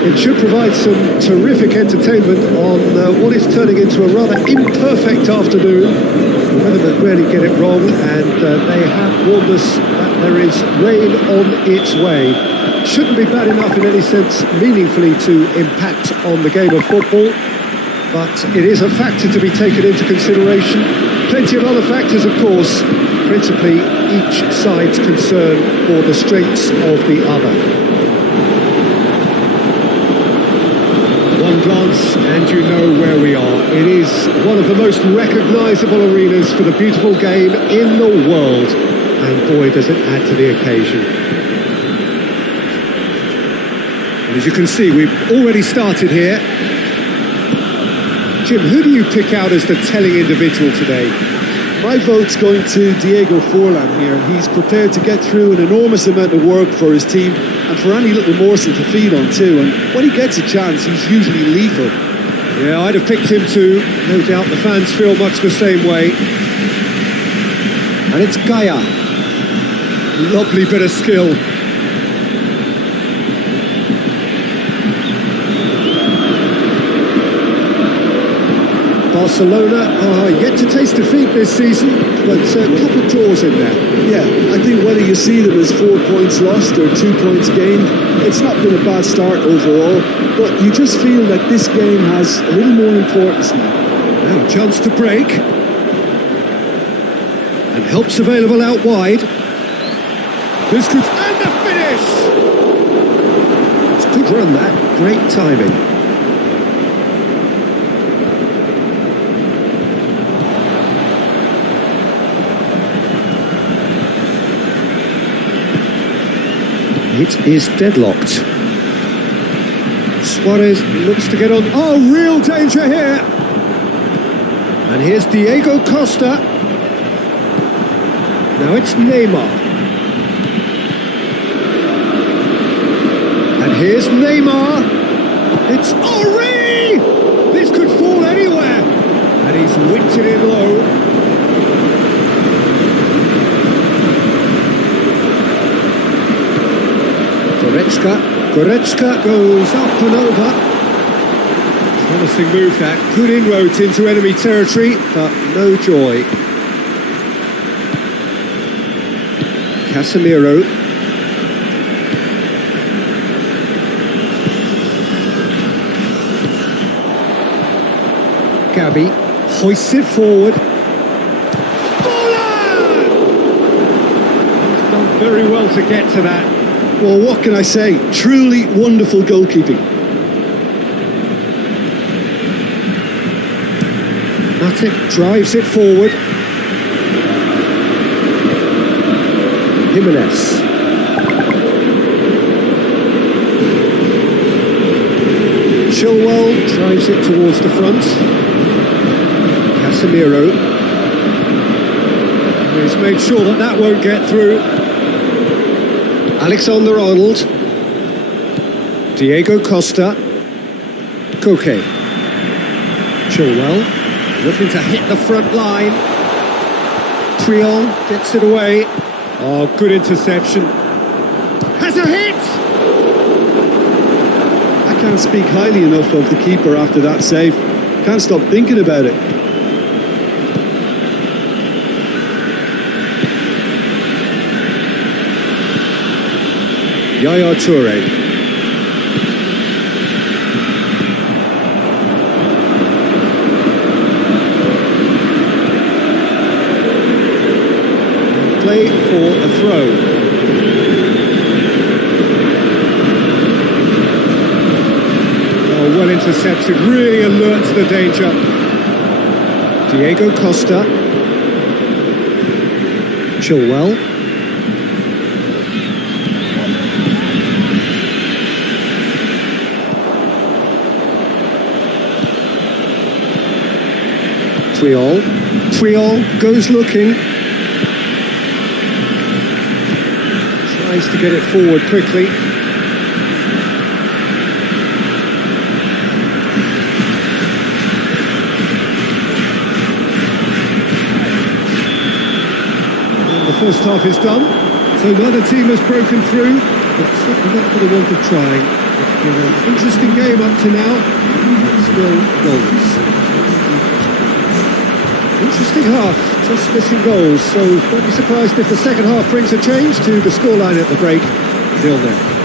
It should provide some terrific entertainment on what is turning into a rather imperfect afternoon. The weathermen rarely get it wrong, and they have warned us that there is rain on its way. Shouldn't be bad enough in any sense meaningfully to impact on the game of football, but it is a factor to be taken into consideration. Plenty of other factors, of course, principally each side's concern for the strengths of the other. One glance and you know where we are. It is one of the most recognisable arenas for the beautiful game in the world, and boy does it add to the occasion. And as you can see, we've already started here. Jim, who do you pick out as the telling individual today? My vote's going to Diego Forlan here. He's prepared to get through an enormous amount of work for his team and for any little morsel to feed on too. And when he gets a chance, he's usually lethal. Yeah, I'd have picked him too. No doubt the fans feel much the same way. And it's Gaia. Lovely bit of skill. Barcelona are yet to taste defeat this season, but a couple of draws in there. Yeah, I think whether you see them as 4 points lost or 2 points gained, it's not been a bad start overall, but you just feel that this game has a little more importance now. Now a chance to break. And help's available out wide. This could... And the finish! It's a good run, that. Great timing. It is deadlocked. Suarez looks to get on. Oh, real danger here. And here's Diego Costa. Now it's Neymar. And here's Neymar. It's Henry! This could fall anywhere. And he's whipped it in low. Goretzka goes up and over. Promising move that. Good inroads into enemy territory, but no joy. Casemiro. Gabi hoists it forward. Forlan! He's done very well to get to that. Well, what can I say? Truly wonderful goalkeeping. Matic drives it forward. Jimenez. Chilwell drives it towards the front. Casemiro. He's made sure that that won't get through. Alexander-Arnold, Diego Costa, Koke, Chilwell, looking to hit the front line, Triol gets it away, oh, good interception, has a hit! I can't speak highly enough of the keeper after that save, can't stop thinking about it. Yaya Toure. Play for a throw. Oh, well intercepted, really alert to the danger. Diego Costa. Chilwell. Triol goes looking. Tries to get it forward quickly. first half is done. So neither team has broken through, but certainly not for the want of trying. It's been an interesting game up to now, but still goals. Interesting half, just missing goals, so don't be surprised if the second half brings a change to the scoreline at the break, 0-0.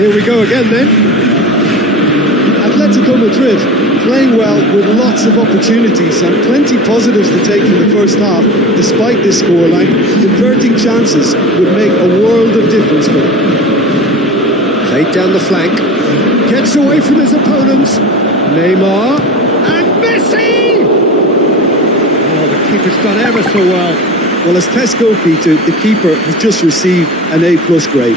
Here we go again then. Atletico Madrid playing well with lots of opportunities and plenty positives to take from the first half. Despite this scoreline, converting chances would make a world of difference for them. Played down the flank, gets away from his opponents. Neymar and Messi! Oh, the keeper's done ever so well. Well, as test goalkeeper, the keeper has just received an A+ grade.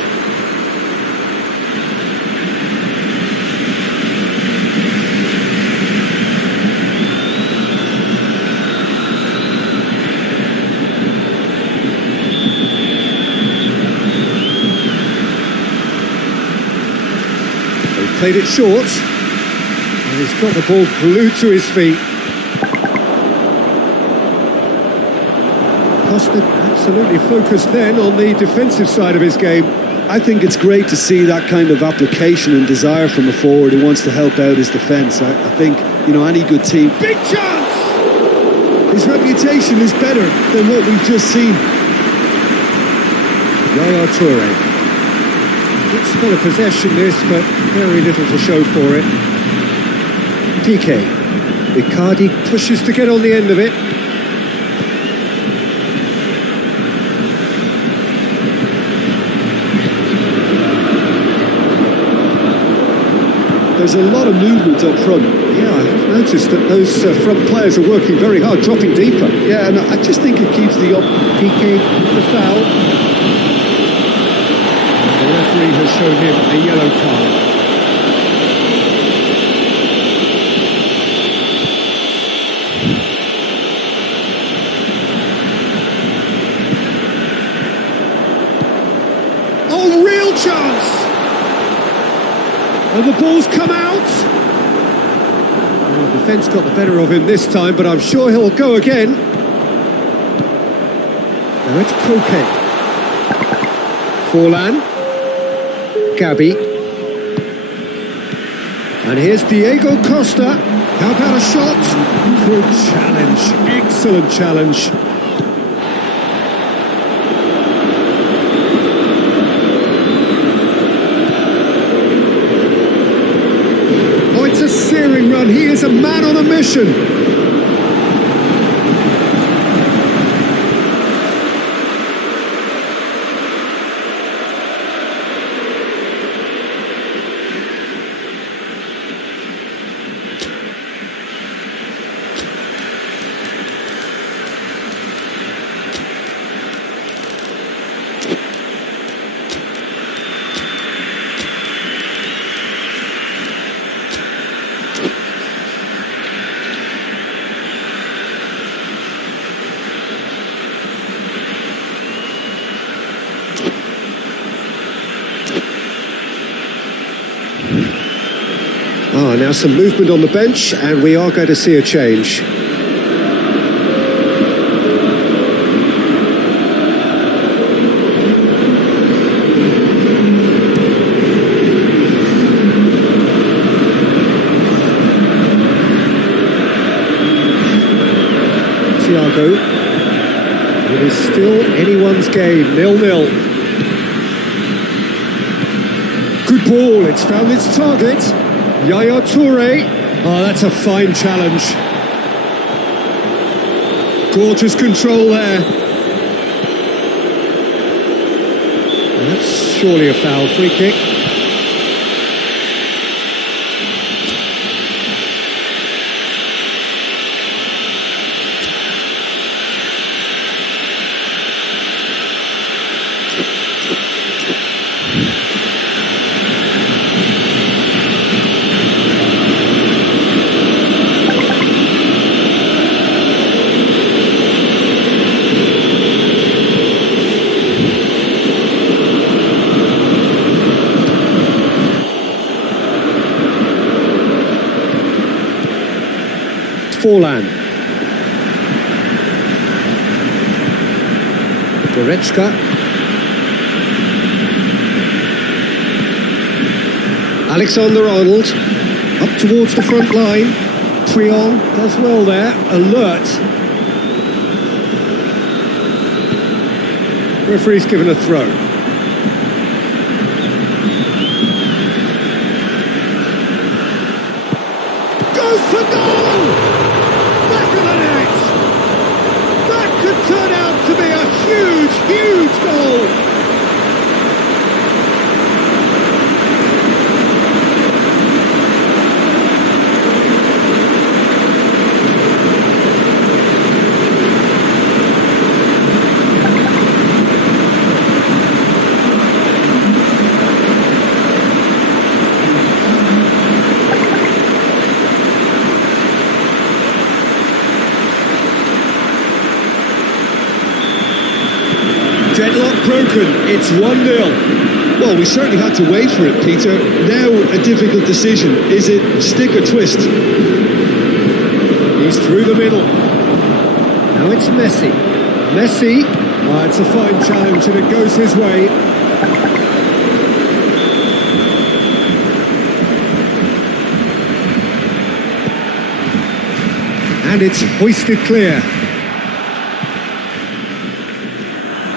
Played it short, and he's got the ball glued to his feet. Costa absolutely focused then on the defensive side of his game. I think it's great to see that kind of application and desire from a forward who wants to help out his defence. I think, you know, any good team... Big chance! His reputation is better than what we've just seen. Yaya Toure. Good spell of possession this, but very little to show for it. PK. Icardi pushes to get on the end of it. There's a lot of movement up front. Yeah, I have noticed that those front players are working very hard, dropping deeper. Yeah, and I just think it keeps the... PK, the foul. The referee has shown him a yellow card. Oh, real chance! And the ball's come out. Well, the defence got the better of him this time, but I'm sure he'll go again. Now it's Koke. Forlan. Gabi. And here's Diego Costa. How about a shot? Good challenge. Excellent challenge. Oh, it's a searing run. He is a man on a mission. Now some movement on the bench, and we are going to see a change. Thiago. It is still anyone's game, 0-0. Good ball, it's found its target. Yaya Toure. Oh, that's a fine challenge. Gorgeous control there. That's surely a foul. Free kick. Forlan. Goretzka. Alexander-Arnold up towards the front line. Triol does well there. Alert. Referee's given a throw. Goes for goal! Turn out to be a huge, huge goal. Deadlock broken, it's 1-0. Well, we certainly had to wait for it, Peter. Now a difficult decision. Is it stick or twist? He's through the middle. Now it's Messi. Messi. Oh, it's a fine challenge and it goes his way. And it's hoisted clear.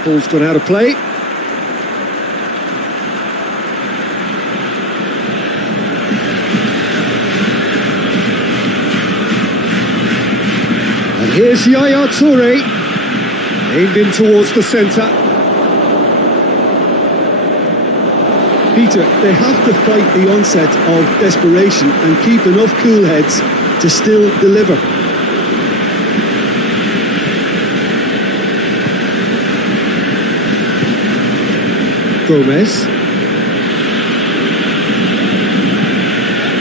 Ball's gone out of play. And here's Yaya Toure, aimed in towards the centre. Peter, they have to fight the onset of desperation and keep enough cool heads to still deliver. Gomez.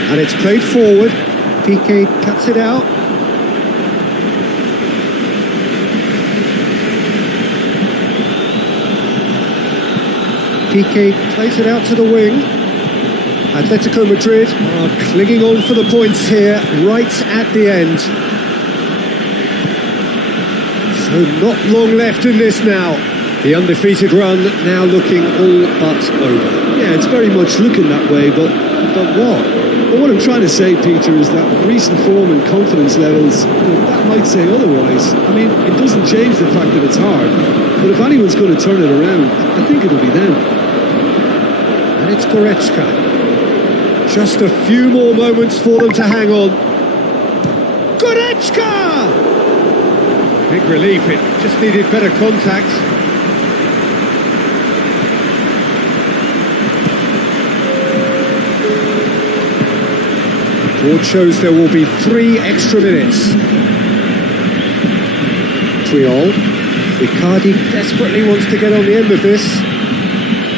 And it's played forward. Piqué cuts it out. Piqué plays it out to the wing. Atletico Madrid are clinging on for the points here, right at the end. So not long left in this now. The undefeated run now looking all but over. Yeah, it's very much looking that way, but what? Well, what I'm trying to say, Peter, is that recent form and confidence levels, that might say otherwise. I mean, it doesn't change the fact that it's hard, but if anyone's going to turn it around, I think it'll be them. And it's Goretzka. Just a few more moments for them to hang on. Goretzka! Big relief, it just needed better contact. Board shows there will be 3 extra minutes. Triol. Icardi desperately wants to get on the end of this.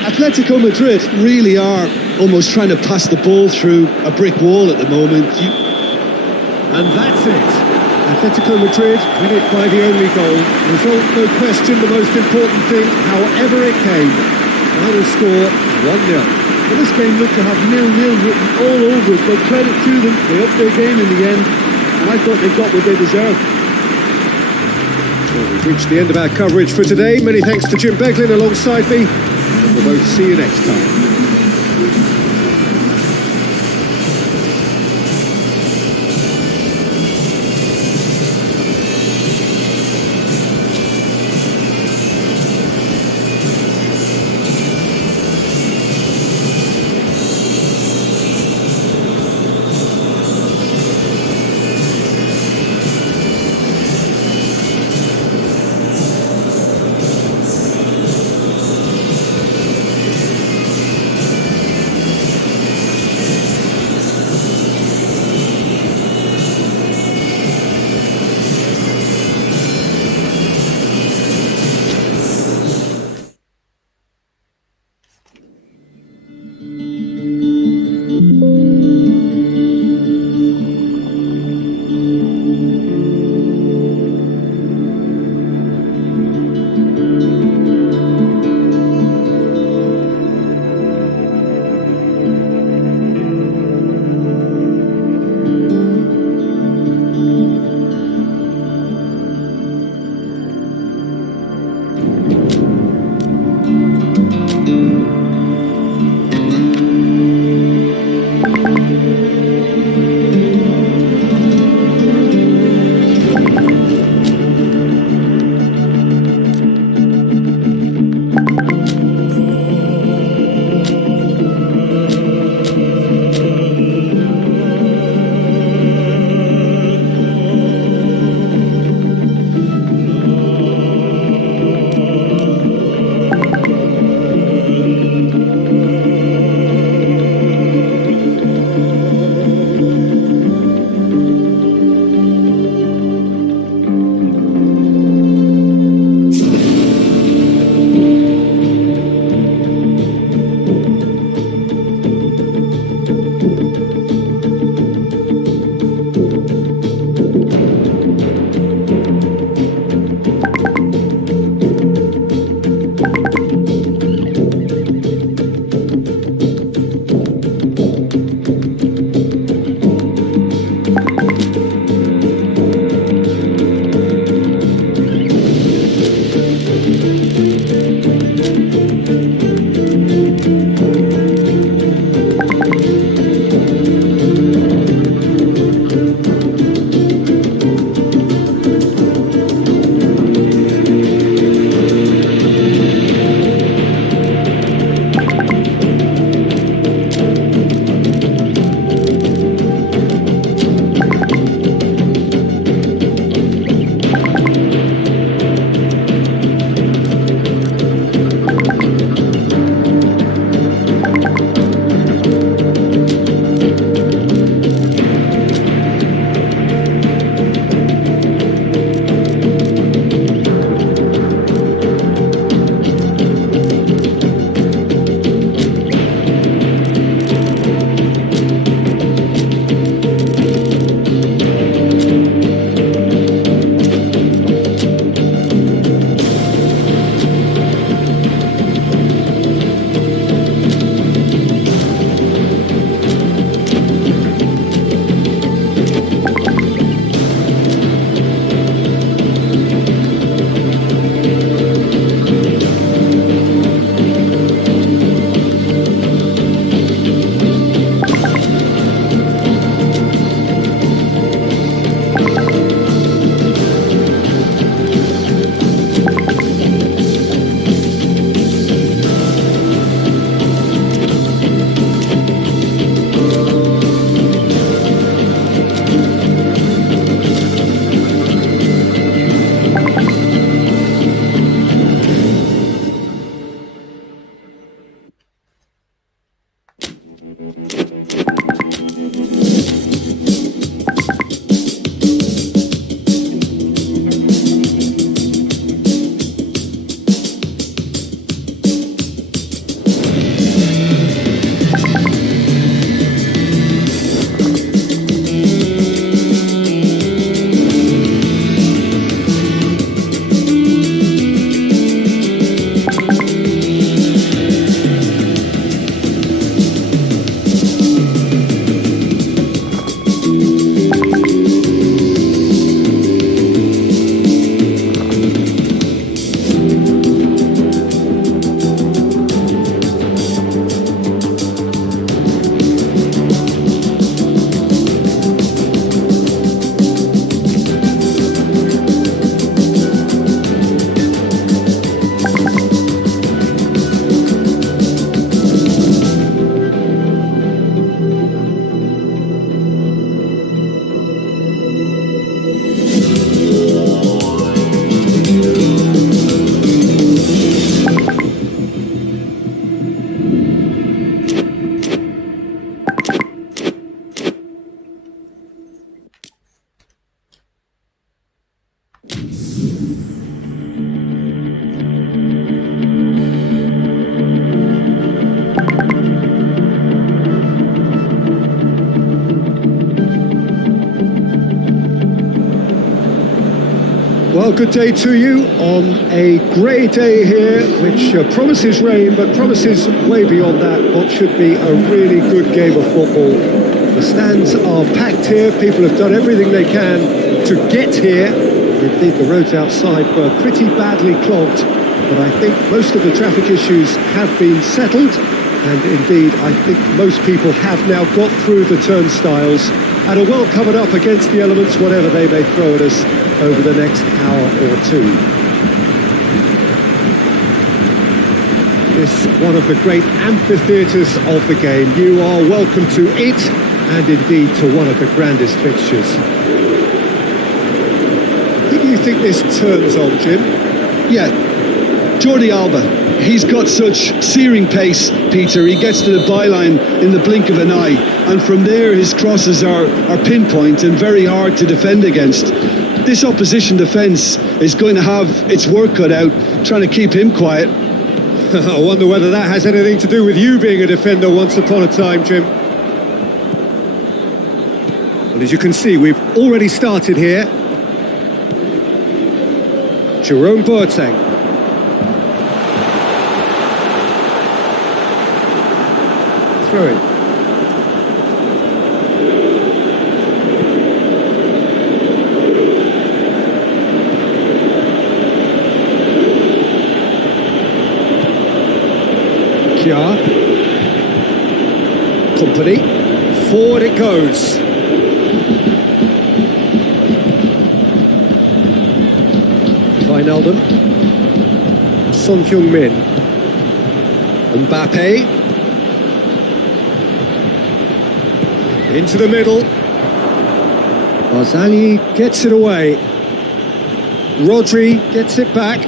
Atletico Madrid really are almost trying to pass the ball through a brick wall at the moment. And that's it. Atletico Madrid win it by the only goal. Result, no question, the most important thing, however it came. Final score, 1-0. Well, this game looked to have 0-0 written all over it, but credit to them, they upped their game in the end, and I thought they got what they deserved. Well, we've reached the end of our coverage for today. Many thanks to Jim Beglin alongside me, and we'll both see you next time. Well, good day to you on a grey day here, which promises rain, but promises way beyond that what should be a really good game of football. The stands are packed here, people have done everything they can to get here. Indeed, the roads outside were pretty badly clogged, but I think most of the traffic issues have been settled, and indeed, I think most people have now got through the turnstiles and are well covered up against the elements, whatever they may throw at us over the next hour or two. This is one of the great amphitheatres of the game. You are welcome to it, and indeed to one of the grandest fixtures. Who do you think this turns on, Jim? Yeah, Jordi Alba. He's got such searing pace, Peter. He gets to the byline in the blink of an eye, and from there his crosses are pinpoint and very hard to defend against. This opposition defence is going to have its work cut out trying to keep him quiet. I wonder whether that has anything to do with you being a defender once upon a time, Jim. Well, as you can see, we've already started here. Jerome Boateng. Throw in. Kjaer. Company. Forward it goes. Wijnaldum. Son Heung-min. Mbappe. Into the middle. Barzagli gets it away. Rodri gets it back.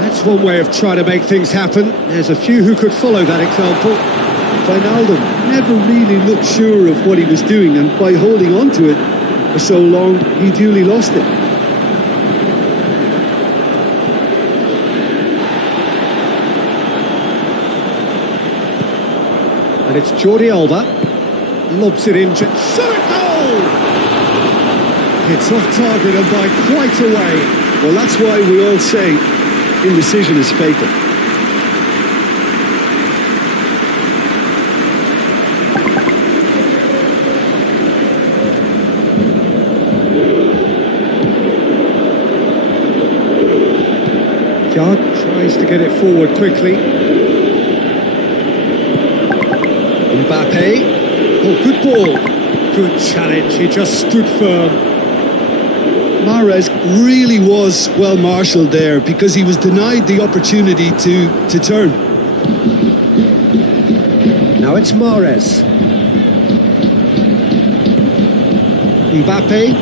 That's one way of trying to make things happen. There's a few who could follow that example. Wijnaldum never really looked sure of what he was doing, and by holding on to it for so long, he duly lost it. And it's Jordi Alba. Lobs it in. Shot at goal! It's off target and by quite a way. Well, that's why we all say indecision is fatal. Kjaer tries to get it forward quickly. Mbappe. Oh, good ball. Good challenge. He just stood firm. Mahrez really was well marshalled there because he was denied the opportunity to turn. Now it's Mahrez. Mbappe.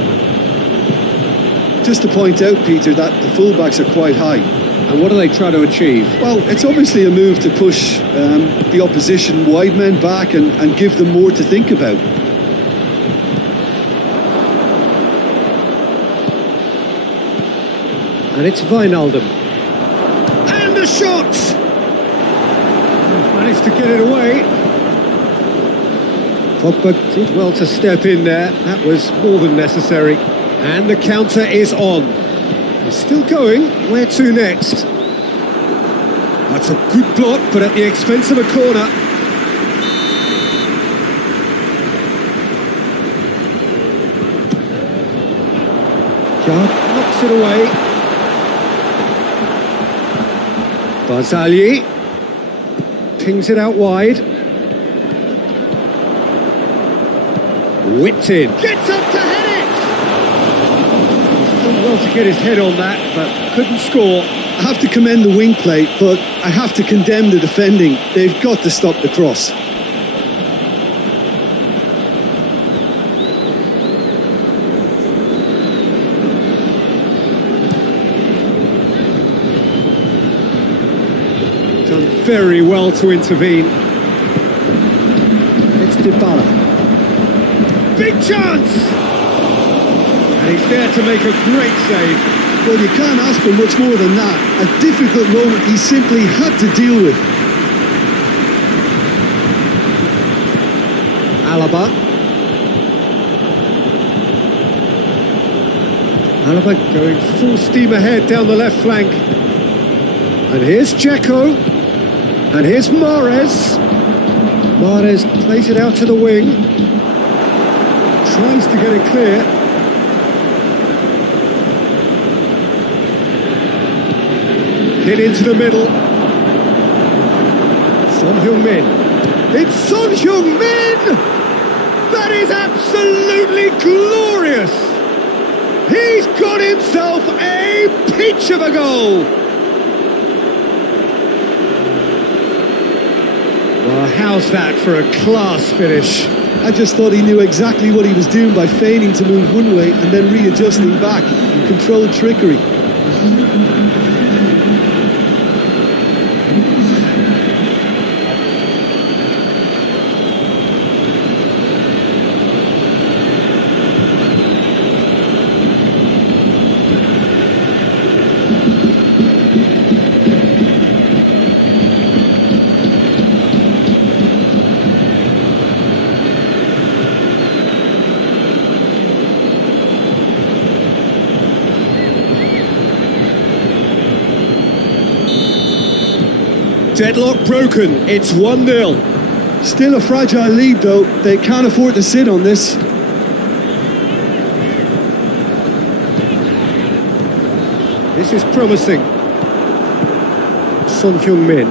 Just to point out, Peter, that the fullbacks are quite high. And what do they try to achieve? Well, it's obviously a move to push the opposition wide men back and give them more to think about. And it's Wijnaldum. And a shot! Managed to get it away. Pogba did well to step in there. That was more than necessary. And the counter is on. It's still going. Where to next? That's a good block, but at the expense of a corner. Kjaer knocks it away. Barzagli pings it out wide. Whipped in. Gets up to head it! He's done well to get his head on that, but couldn't score. I have to commend the wing play, but I have to condemn the defending. They've got to stop the cross. Done very well to intervene. It's Dybala. Big chance! And he's there to make a great save. Well, you can't ask for much more than that. A difficult moment he simply had to deal with. Alaba. Alaba going full steam ahead down the left flank. And here's Dzeko. And here's Mahrez. Mahrez plays it out to the wing. Tries to get it clear. Hit into the middle. Son Heung-min. It's Son Heung-min! That is absolutely glorious! He's got himself a peach of a goal! Well, how's that for a class finish? I just thought he knew exactly what he was doing by feigning to move one way and then readjusting back. Controlled trickery. Deadlock broken, it's 1-0. Still a fragile lead though, they can't afford to sit on this. This is promising. Son Heung-min.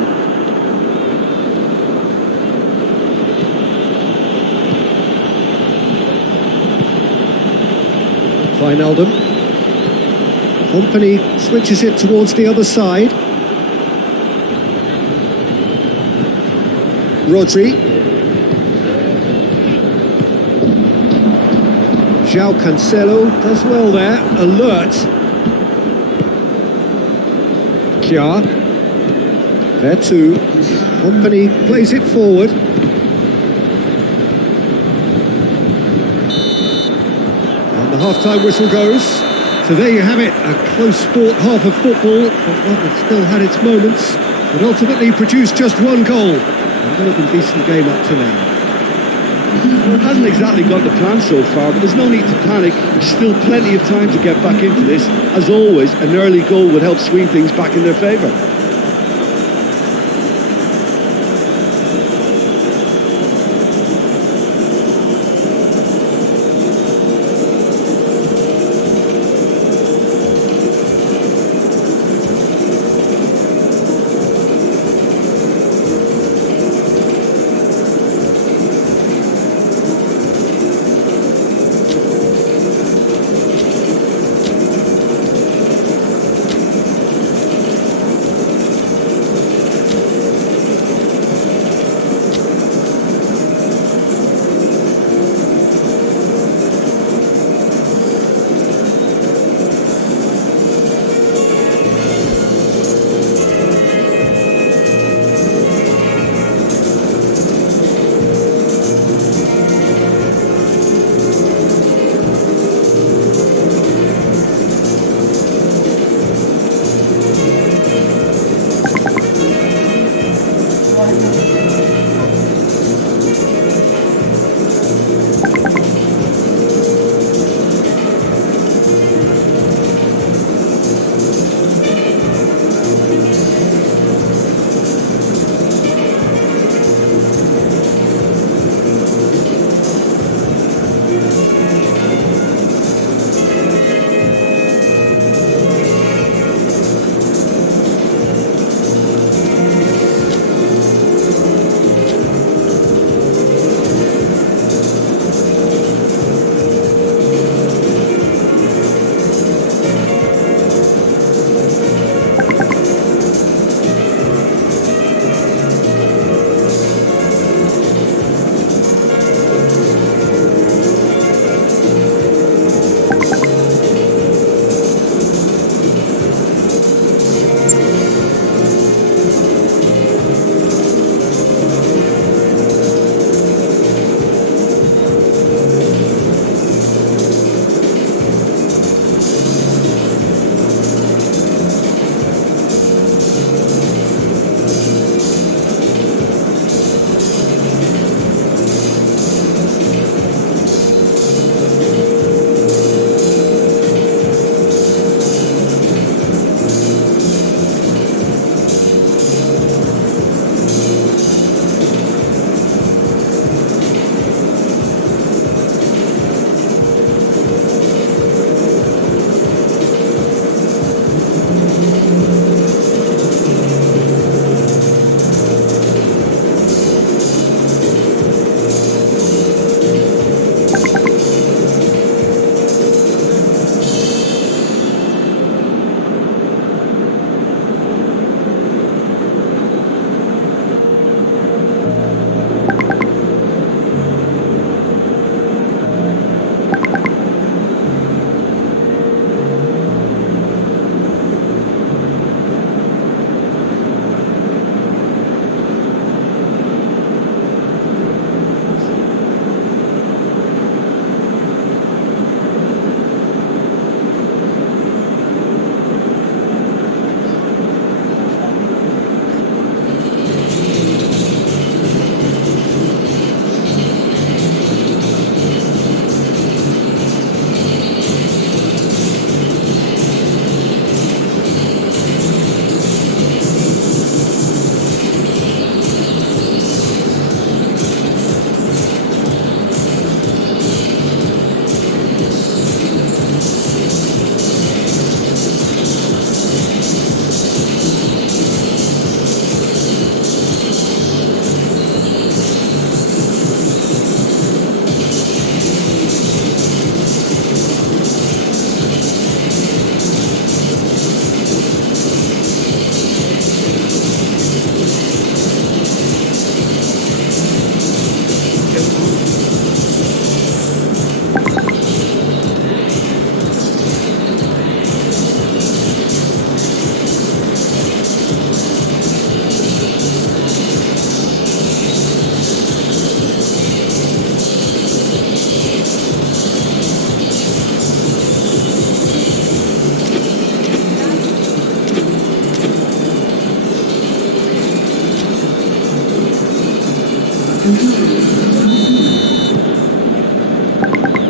Wijnaldum. Company switches it towards the other side. Rodri. João Cancelo does well there, alert. Kjaer. There too. Company plays it forward. And the half-time whistle goes. So there you have it, a close sport half of football, but one that still had its moments, but ultimately produced just one goal. Another decent game up to now. Well, it hasn't exactly got the plan so far, but there's no need to panic. There's still plenty of time to get back into this. As always, an early goal would help swing things back in their favour.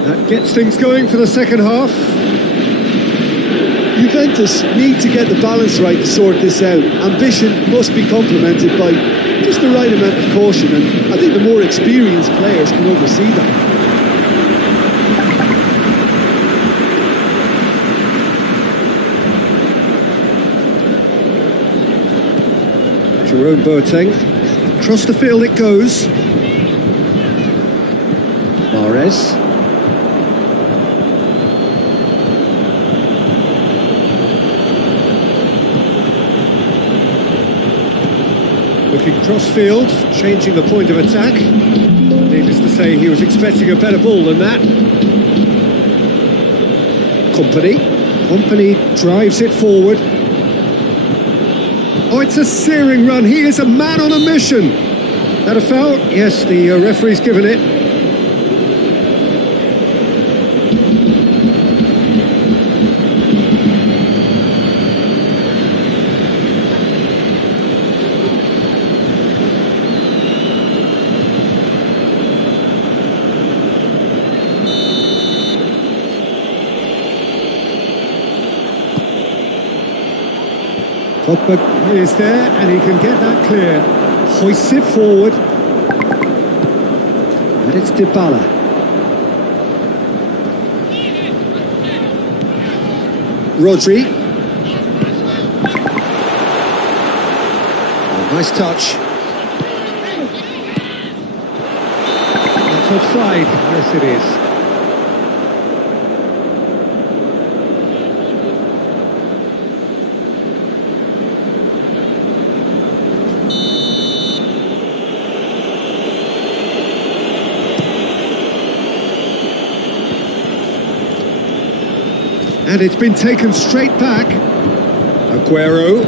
That gets things going for the second half. Juventus need to get the balance right to sort this out. Ambition must be complemented by just the right amount of caution, and I think the more experienced players can oversee that. Jerome Boateng. Across the field it goes. Mahrez. Looking cross-field, changing the point of attack. Needless to say, he was expecting a better ball than that. Company drives it forward. Oh, it's a searing run. He is a man on a mission. That a foul? Yes, the referee's given it. Pogba is there, and he can get that clear. Hoists it forward. And it's Dybala. Rodri. Oh, nice touch. That's offside. Yes, it is. And it's been taken straight back. Aguero.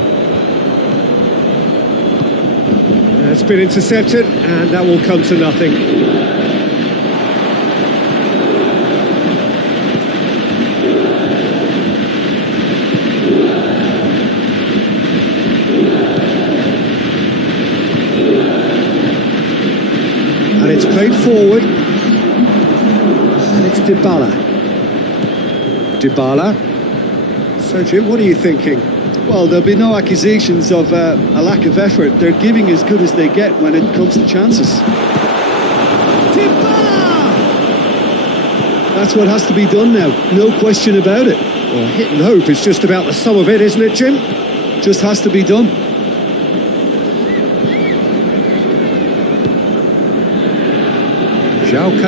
That's been intercepted, and that will come to nothing. And it's played forward. And it's Dybala. So, Jim, what are you thinking? Well, there'll be no accusations of a lack of effort. They're giving as good as they get when it comes to chances. Dybala! That's what has to be done now, no question about it. Well, hit and hope is just about the sum of it, isn't it, Jim? Just has to be done. João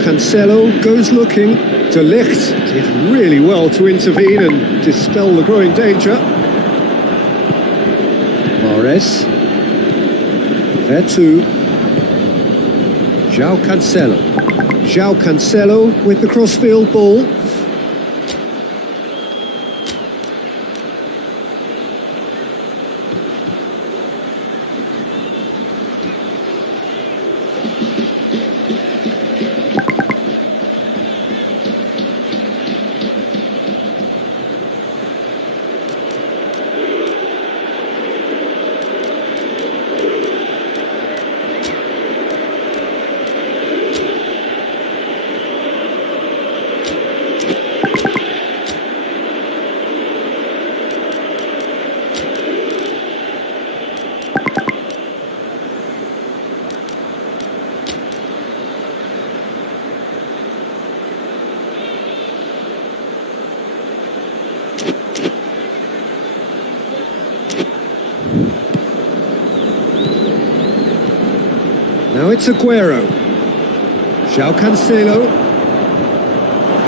Cancelo goes looking. De Ligt did really well to intervene and dispel the growing danger. Mahrez. Vertu. João Cancelo with the crossfield ball. Now it's Aguero. João Cancelo.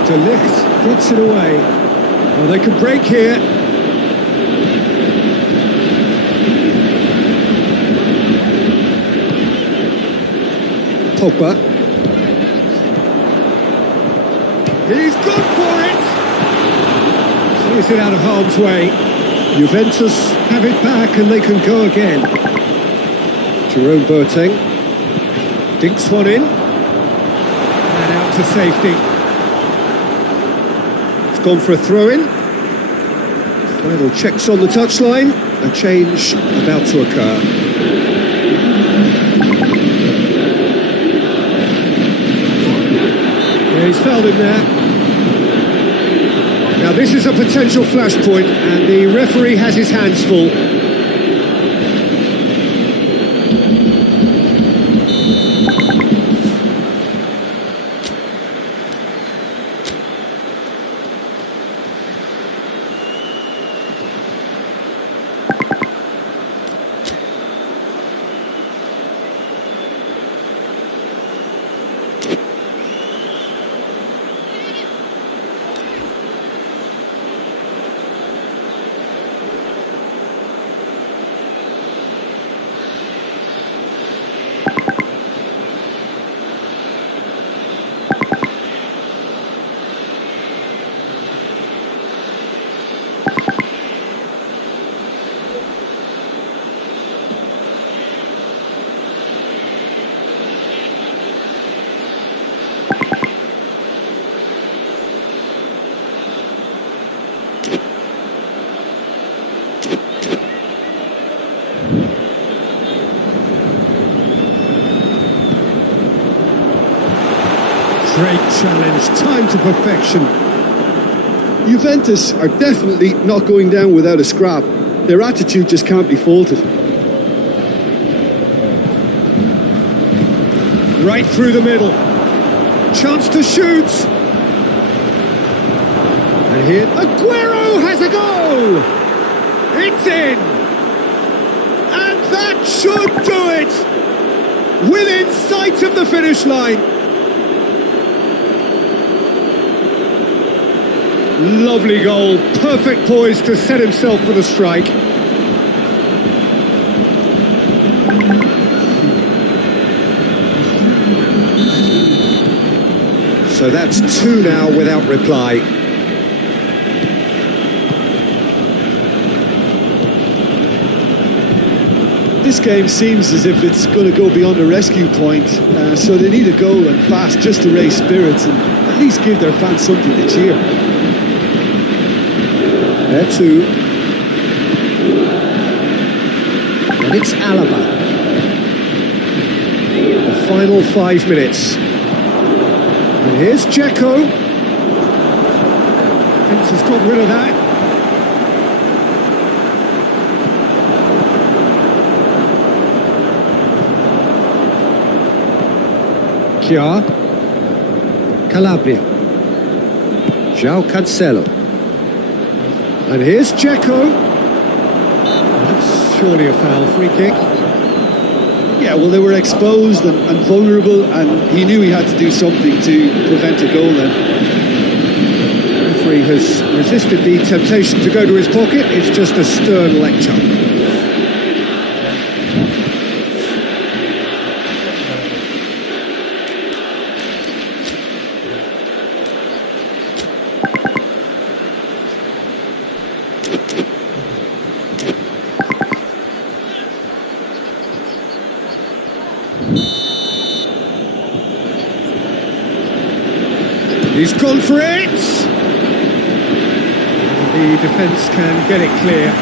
De Ligt gets it away. Well, they can break here. Pogba. He's gone for it! Clears it out of harm's way. Juventus have it back and they can go again. Jerome Boateng. Dinks one in. And out to safety. It's gone for a throw-in. Final checks on the touchline. A change about to occur. Yeah, he's fouled him there. Now this is a potential flashpoint, and the referee has his hands full. Great challenge, time to perfection. Juventus are definitely not going down without a scrap. Their attitude just can't be faulted. Right through the middle. Chance to shoot. And here, Aguero has a goal! It's in! And that should do it! Within sight of the finish line. Lovely goal, perfect poise to set himself for the strike. So that's 2 now without reply. This game seems as if it's going to go beyond the rescue point, so they need a goal and fast just to raise spirits and at least give their fans something to cheer. There too. And it's Alaba. The final 5 minutes. And here's Dzeko. Vince has got rid of that. Chiar. Calabria. João Cancelo. And here's Dzeko. That's surely a foul, free kick. Yeah, well, they were exposed and vulnerable, and he knew he had to do something to prevent a goal then. The referee has resisted the temptation to go to his pocket. It's just a stern lecture. He's gone for it! The defence can get it clear.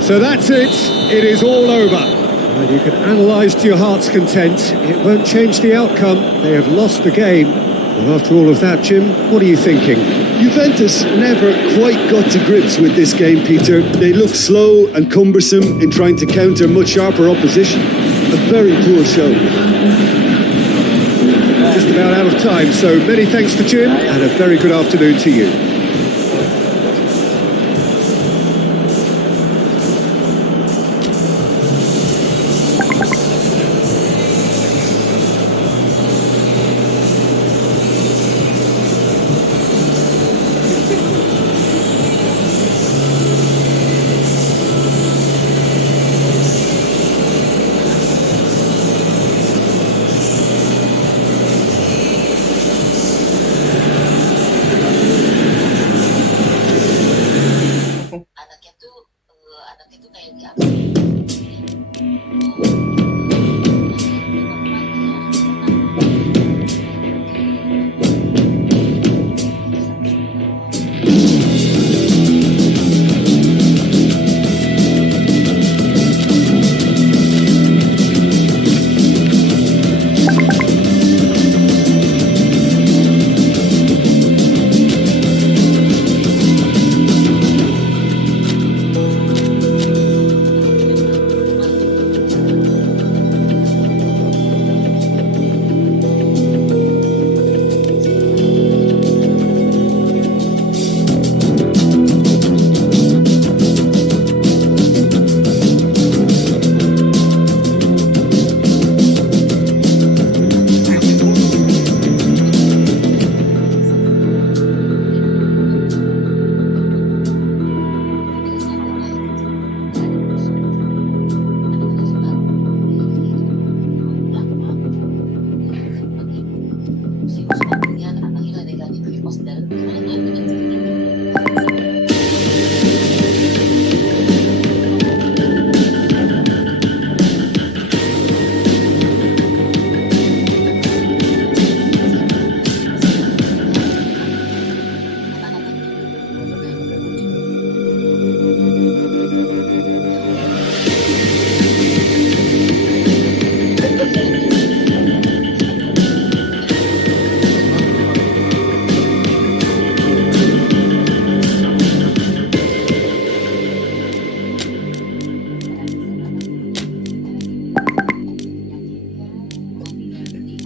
So that's it. It is all over. And you can analyse to your heart's content. It won't change the outcome. They have lost the game. Well, after all of that, Jim, what are you thinking? Juventus never quite got to grips with this game, Peter. They looked slow and cumbersome in trying to counter much sharper opposition. A very poor show. Just about out of time, so many thanks to Jim, and a very good afternoon to you.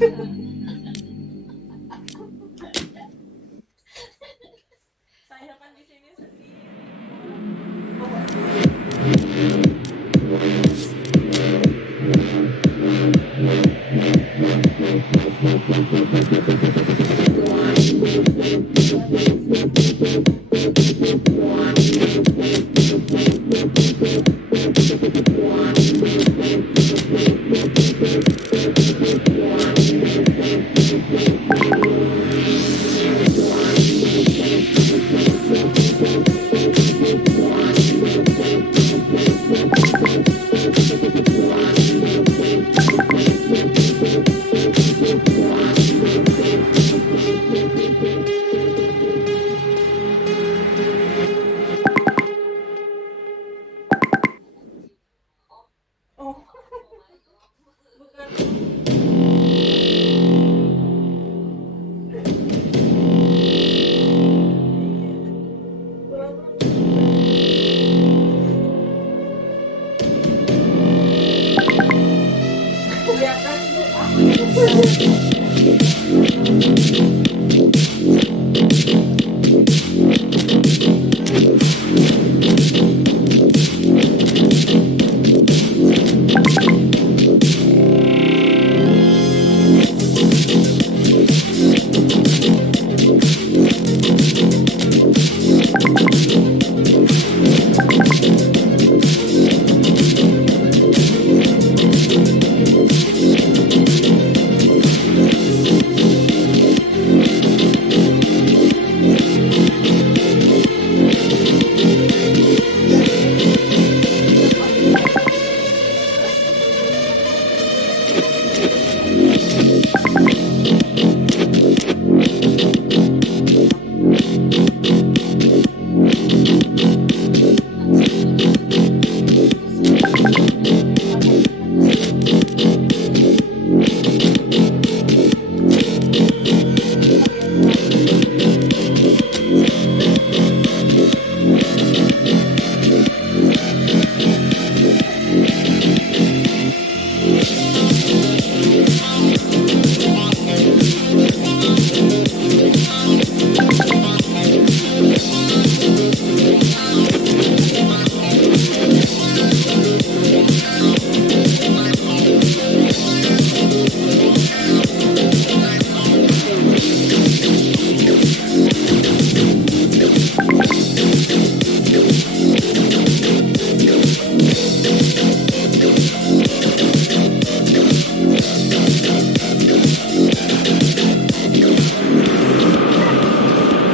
Saya kan di sini sedih. Oh, bukan. Kelihatan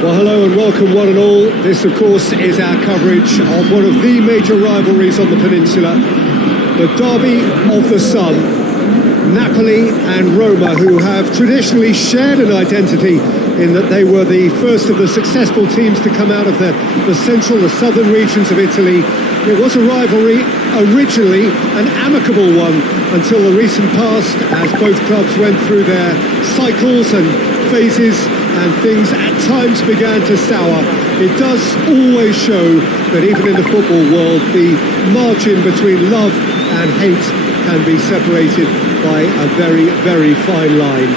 Well, hello and welcome one and all. This, of course, is our coverage of one of the major rivalries on the peninsula, the Derby of the Sun. Napoli and Roma, who have traditionally shared an identity in that they were the first of the successful teams to come out of the central, the southern regions of Italy. It was a rivalry, originally an amicable one, until the recent past, as both clubs went through their cycles and phases and things at times began to sour. It does always show that even in the football world, the margin between love and hate can be separated by a very, very fine line.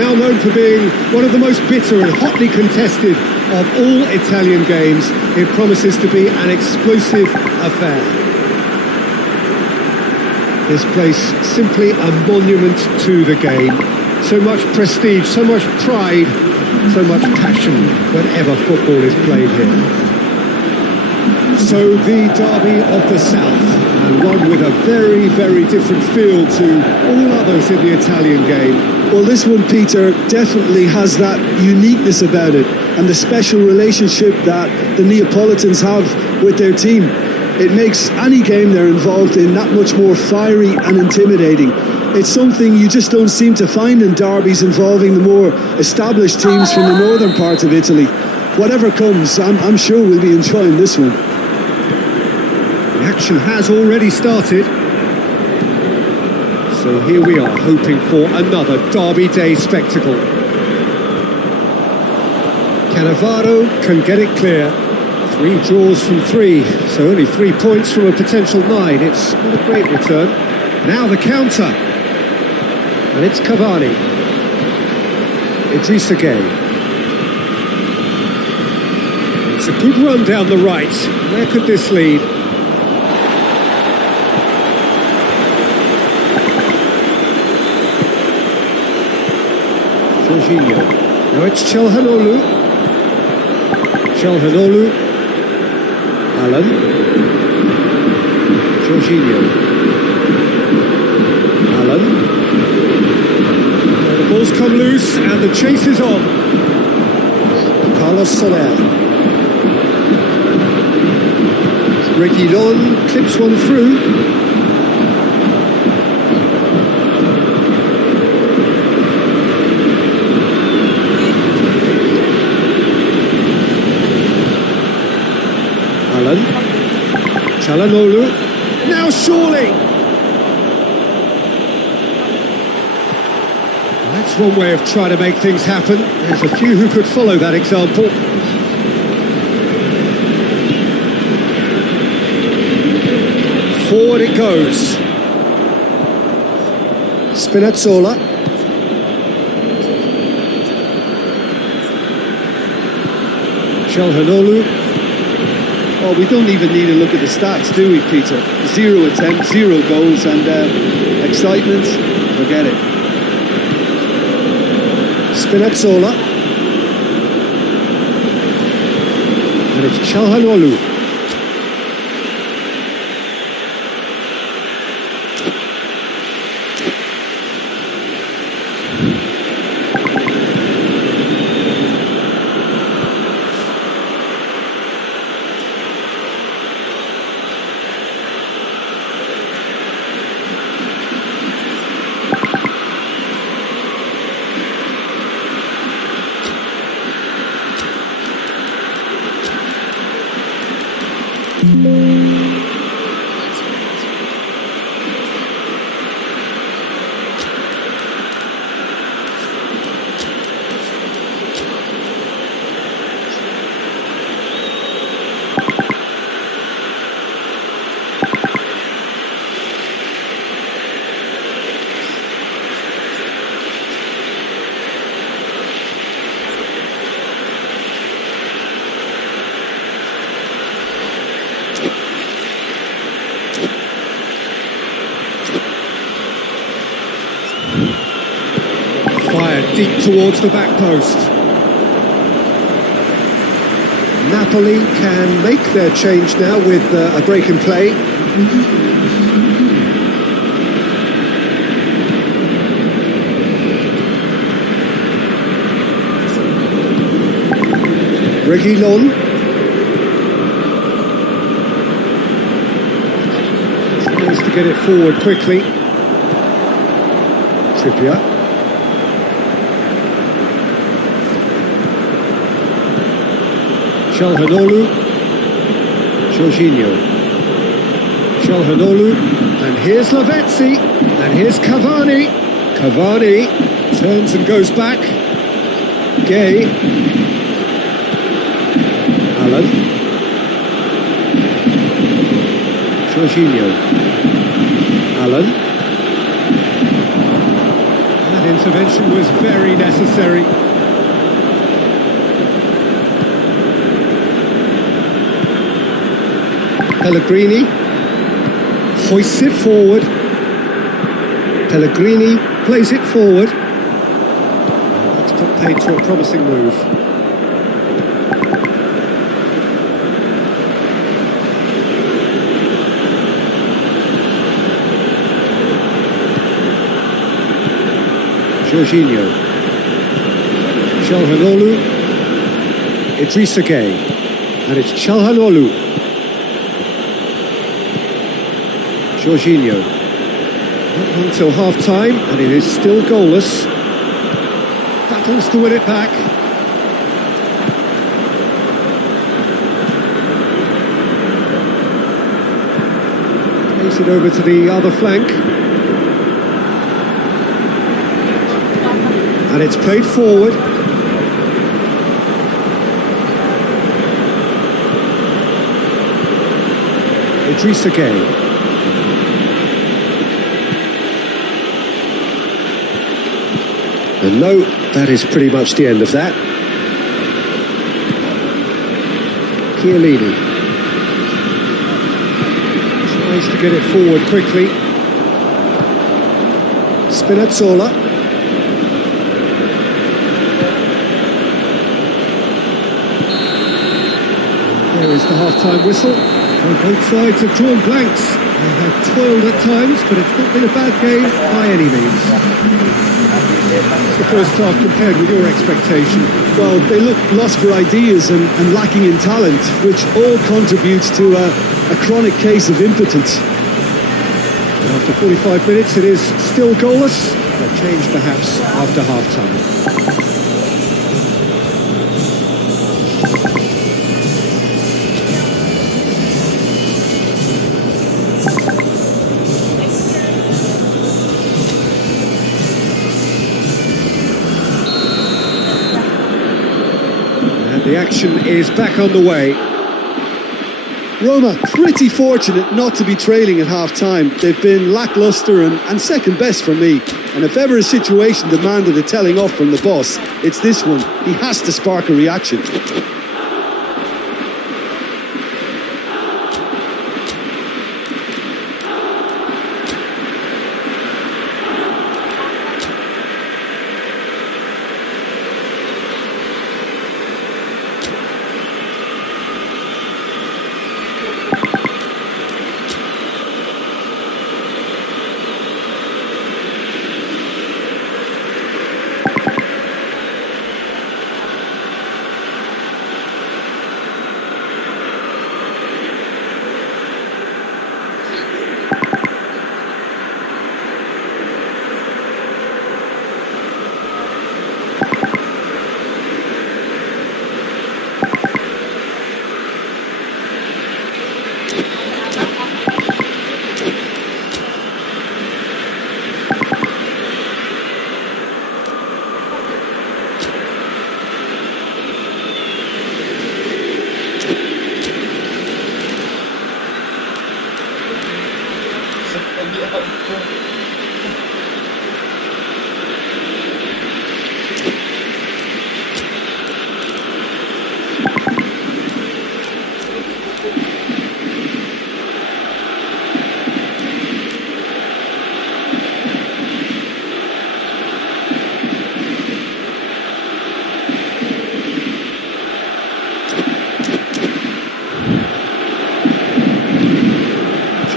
Now known for being one of the most bitter and hotly contested of all Italian games, it promises to be an explosive affair. This place simply a monument to the game. So much prestige, so much pride, so much passion whenever football is played here. So the Derby of the South, and one with a very, very different feel to all others in the Italian game. Well, this one, Peter, definitely has that uniqueness about it and the special relationship that the Neapolitans have with their team. It makes any game they're involved in that much more fiery and intimidating. It's something you just don't seem to find in derbies involving the more established teams from the northern part of Italy. Whatever comes, I'm sure we'll be enjoying this one. The action has already started. So here we are, hoping for another Derby Day spectacle. Cannavaro can get it clear. 3 draws from 3, so only 3 points from a potential 9. It's not a great return. Now the counter. And it's Cavani. Idrissa Gueye. It's a good run down the right. Where could this lead? Jorginho. Now it's Çalhanoğlu. Çalhanoğlu. Alan. Jorginho. Alan. The ball's come loose and the chase is on. Carlos Soler. Reguilon clips one through. Alan. Çalhanoğlu. Now surely! That's one way of trying to make things happen. There's a few who could follow that example. Forward it goes. Spinazzola. Çalhanoğlu. Oh, we don't even need to look at the stats, do we, Peter? 0 attempts, 0 goals, and excitement, forget it. Spinazzola. And it's Çalhanoğlu. Fired deep towards the back post. Napoli can make their change now with a break in play. Reguilon. Tries to get it forward quickly. Trippier. Çalhanoğlu. Jorginho. Çalhanoğlu. And here's Lavezzi. And here's Cavani. Cavani turns and goes back. Gueye. Alan. Jorginho. Alan. That intervention was very necessary. Pellegrini hoists it forward. Pellegrini plays it forward. That's put paid to a promising move. Jorginho. Çalhanoğlu. Idrissa Gueye. And it's Çalhanoğlu. Jorginho. Not long till half-time, and it is still goalless. Battles to win it back. Plays it over to the other flank. And it's played forward. Idrissa Gueye. And no, That is pretty much the end of that. Chiellini tries to get it forward quickly. Spinazzola. There is the half-time whistle. And both sides have drawn blanks. They have toiled at times, but it's not been a bad game by any means. What's the first half compared with your expectation? Well, they look lost for ideas and lacking in talent, which all contributes to a chronic case of impotence. After 45 minutes, it is still goalless. A change perhaps after half-time. The action is back on the way. Roma pretty fortunate not to be trailing at half-time. They've been lacklustre and second best for me. And if ever a situation demanded a telling off from the boss, it's this one. He has to spark a reaction.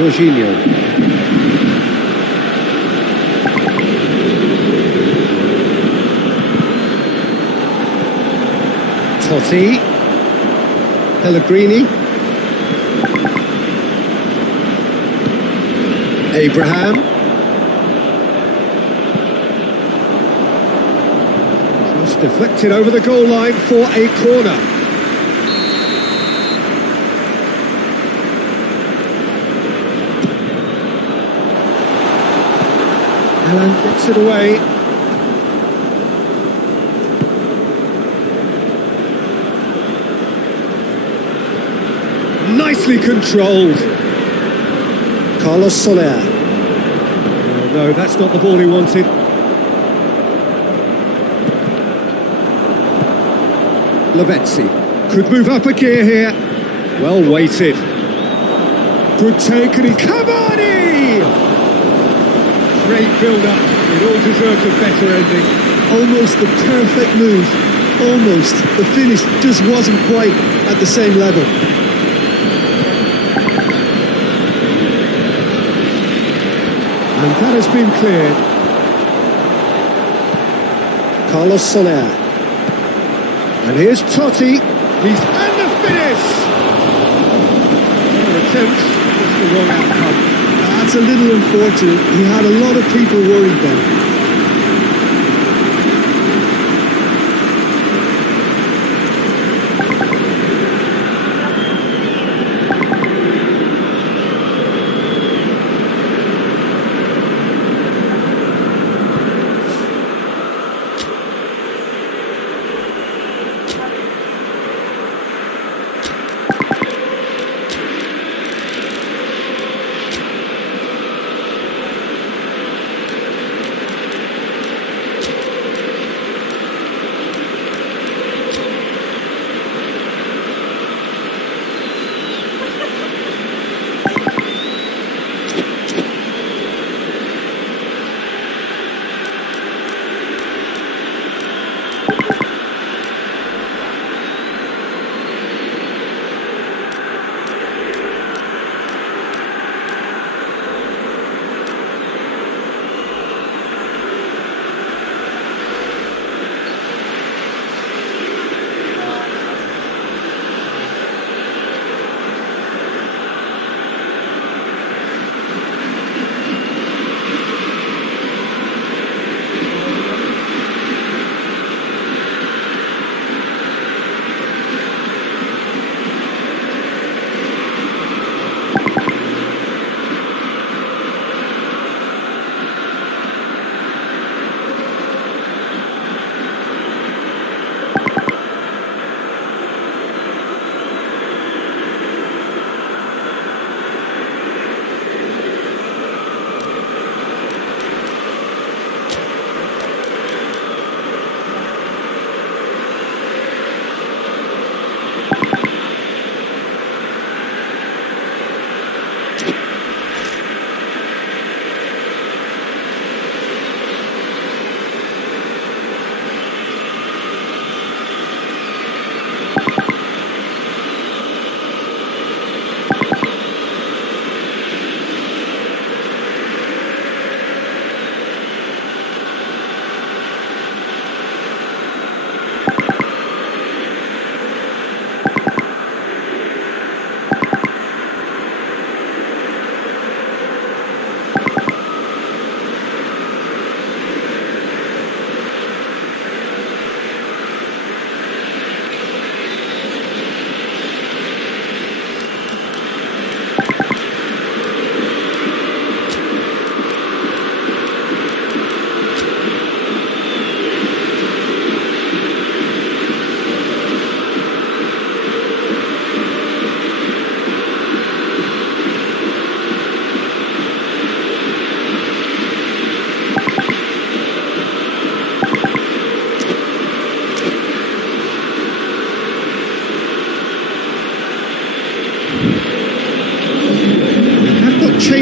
Jorginho. Totti. Pellegrini. Abraham. Just deflected over the goal line for a corner. Alan gets it away. Nicely controlled. Carlos Soler. Oh, no, that's not the ball he wanted. Lavezzi could move up a gear here. Well weighted. Good take, and Cavani! Great build-up. It all deserved a better ending. Almost the perfect move. Almost. The finish just wasn't quite at the same level. And that has been cleared. Carlos Soler. And here's Totti. He's and the finish! Another attempt, just the wrong outcome. That's a little unfortunate. He had a lot of people worried then.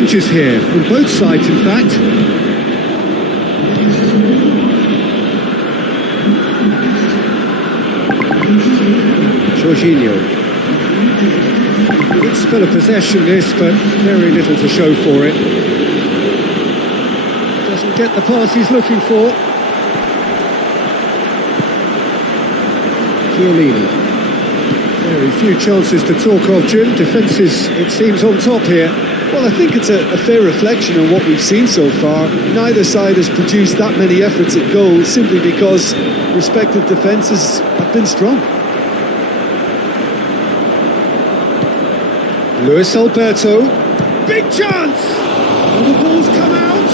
changes here, from both sides in fact. Jorginho. Good spell of possession this, but very little to show for it. Doesn't get the pass he's looking for. Chiellini. Very few chances to talk of, Jim. Defence is, it seems, on top here. Well, I think it's a fair reflection on what we've seen so far. Neither side has produced that many efforts at goal simply because respective defences have been strong. Luis Alberto. Big chance! And the ball's come out.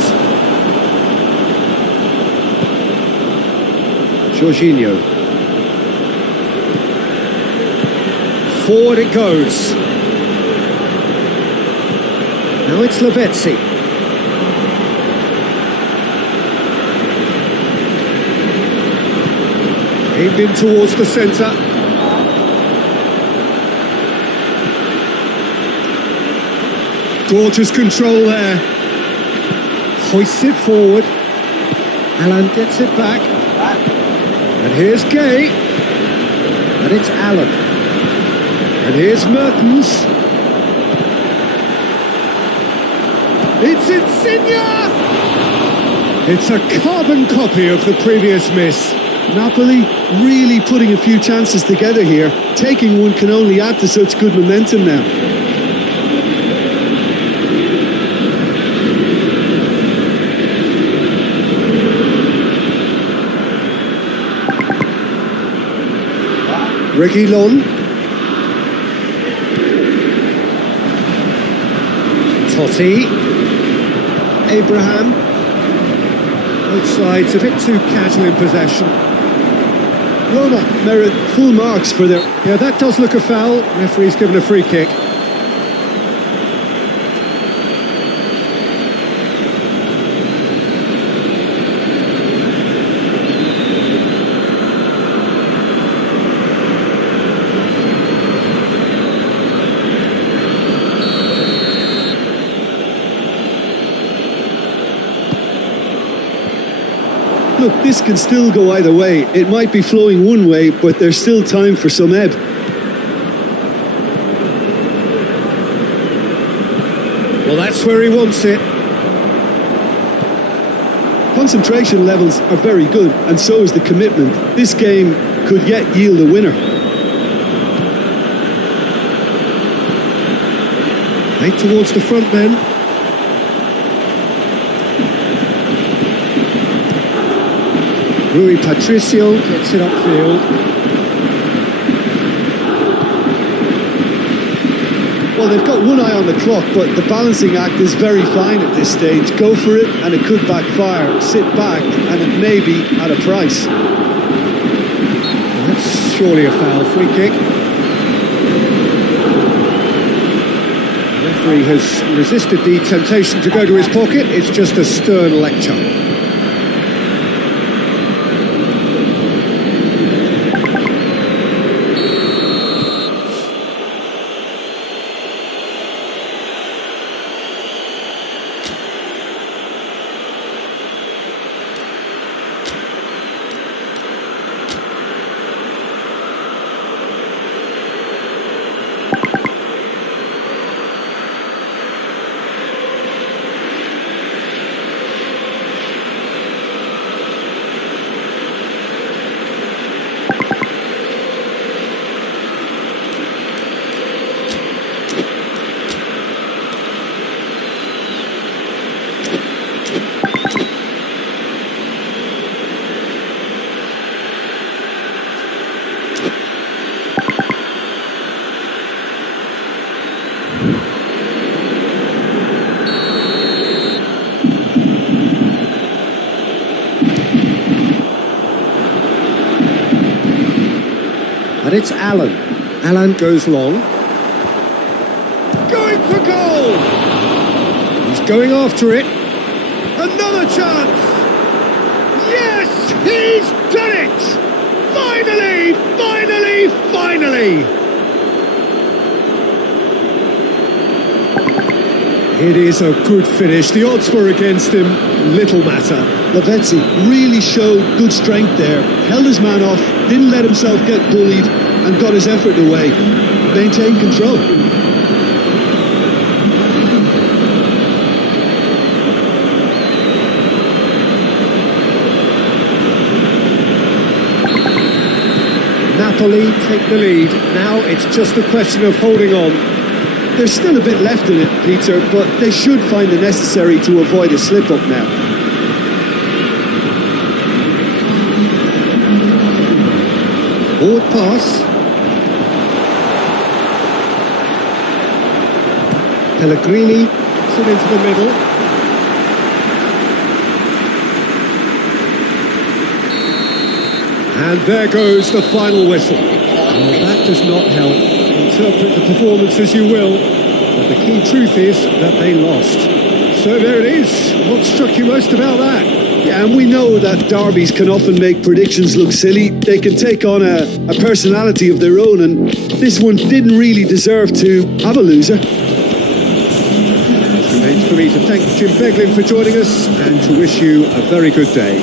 Jorginho. Forward it goes. Now it's Lavezzi. Aimed in towards the centre. Gorgeous control there. Hoists it forward. Alan gets it back. And here's Gay. And it's Alan. And here's Mertens. It's Insigne! It's a carbon copy of the previous miss. Napoli really putting a few chances together here. Taking one can only add to such good momentum now. Reguilon. Totti. Abraham. Both sides a bit too casual in possession. Roma merit full marks for their... Yeah, that does look a foul. Referee's given a free kick. Look, this can still go either way. It might be flowing one way, but there's still time for some ebb. Well, that's where he wants it. Concentration levels are very good, and so is the commitment. This game could yet yield a winner. Right towards the front then. Rui Patricio gets it upfield. Well, they've got one eye on the clock, but the balancing act is very fine at this stage. Go for it, and it could backfire. Sit back, and it may be at a price. Well, that's surely a foul. Free kick. The referee has resisted the temptation to go to his pocket. It's just a stern lecture. And it's Alan. Alan goes long. Going for goal! He's going after it. Another chance! Yes! He's done it! Finally! Finally! Finally! It is a good finish. The odds were against him. Little matter. Lavezzi really showed good strength there. Held his man off, didn't let himself get bullied, and got his effort away. Maintained control. Napoli take the lead. Now it's just a question of holding on. There's still a bit left in it, Peter, but they should find the necessary to avoid a slip-up now. Forward pass. Pellegrini puts it into the middle. And there goes the final whistle. Well, that does not help. Interpret the performance as you will, but the key truth is that they lost. So there it is. What struck you most about that? Yeah, and we know that derbies can often make predictions look silly. They can take on a personality of their own, and this one didn't really deserve to have a loser. It remains for me to thank Jim Beglin for joining us and to wish you a very good day.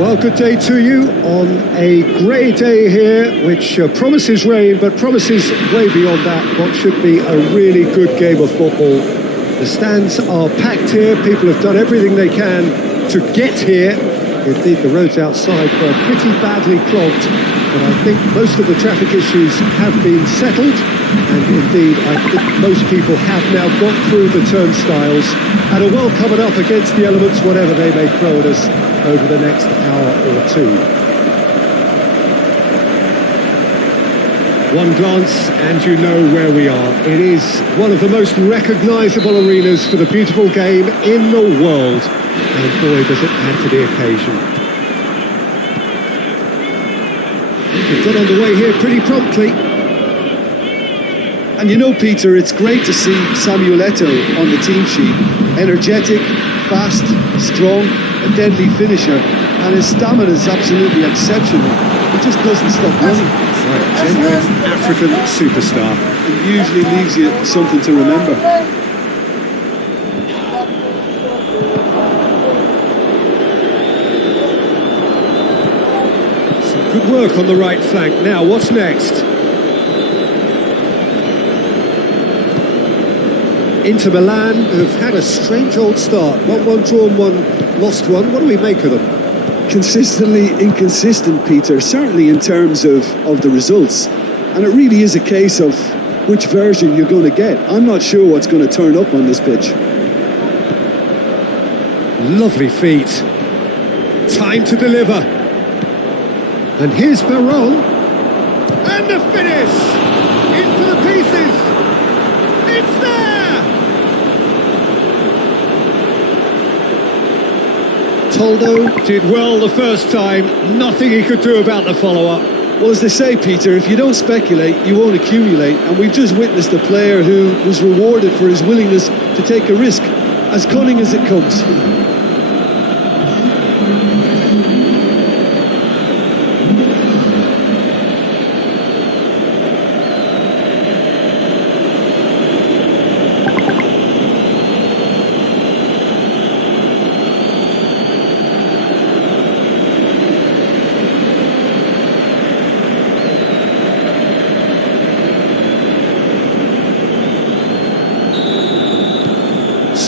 Well, good day to you on a grey day here, which promises rain, but promises way beyond that what should be a really good game of football. The stands are packed here. People have done everything they can to get here. Indeed, the roads outside were pretty badly clogged, but I think most of the traffic issues have been settled. And indeed, I think most people have now got through the turnstiles and are well covered up against the elements, whatever they may throw at us over the next hour or two. One glance and you know where we are. It is one of the most recognisable arenas for the beautiful game in the world. And boy, does it add to the occasion. We've got underway here pretty promptly. And you know, Peter, it's great to see Samuel Eto'o on the team sheet. Energetic, fast, strong, a deadly finisher, and his stamina is absolutely exceptional. He just doesn't stop running. Right, genuine African superstar. It usually leaves you something to remember. Some good work on the right flank. Now, what's next? Inter Milan have had a strange old start. 1-1 drawn, 1 lost 1. What do we make of them? Consistently inconsistent, Peter, certainly in terms of the results. And it really is a case of which version you're going to get. I'm not sure what's going to turn up on this pitch. Lovely feet. Time to deliver. And here's Veron. And the finish! In for the pieces! It's there! Toldo did well the first time, nothing he could do about the follow-up. Well, as they say, Peter, if you don't speculate, you won't accumulate. And we've just witnessed a player who was rewarded for his willingness to take a risk, as cunning as it comes.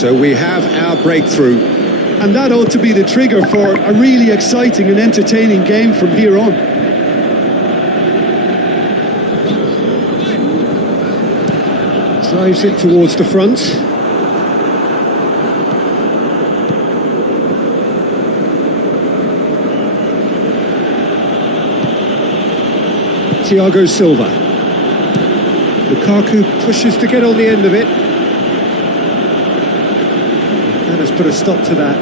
So we have our breakthrough. And that ought to be the trigger for a really exciting and entertaining game from here on. Drives it towards the front. Thiago Silva. Lukaku pushes to get on the end of it. That has put a stop to that.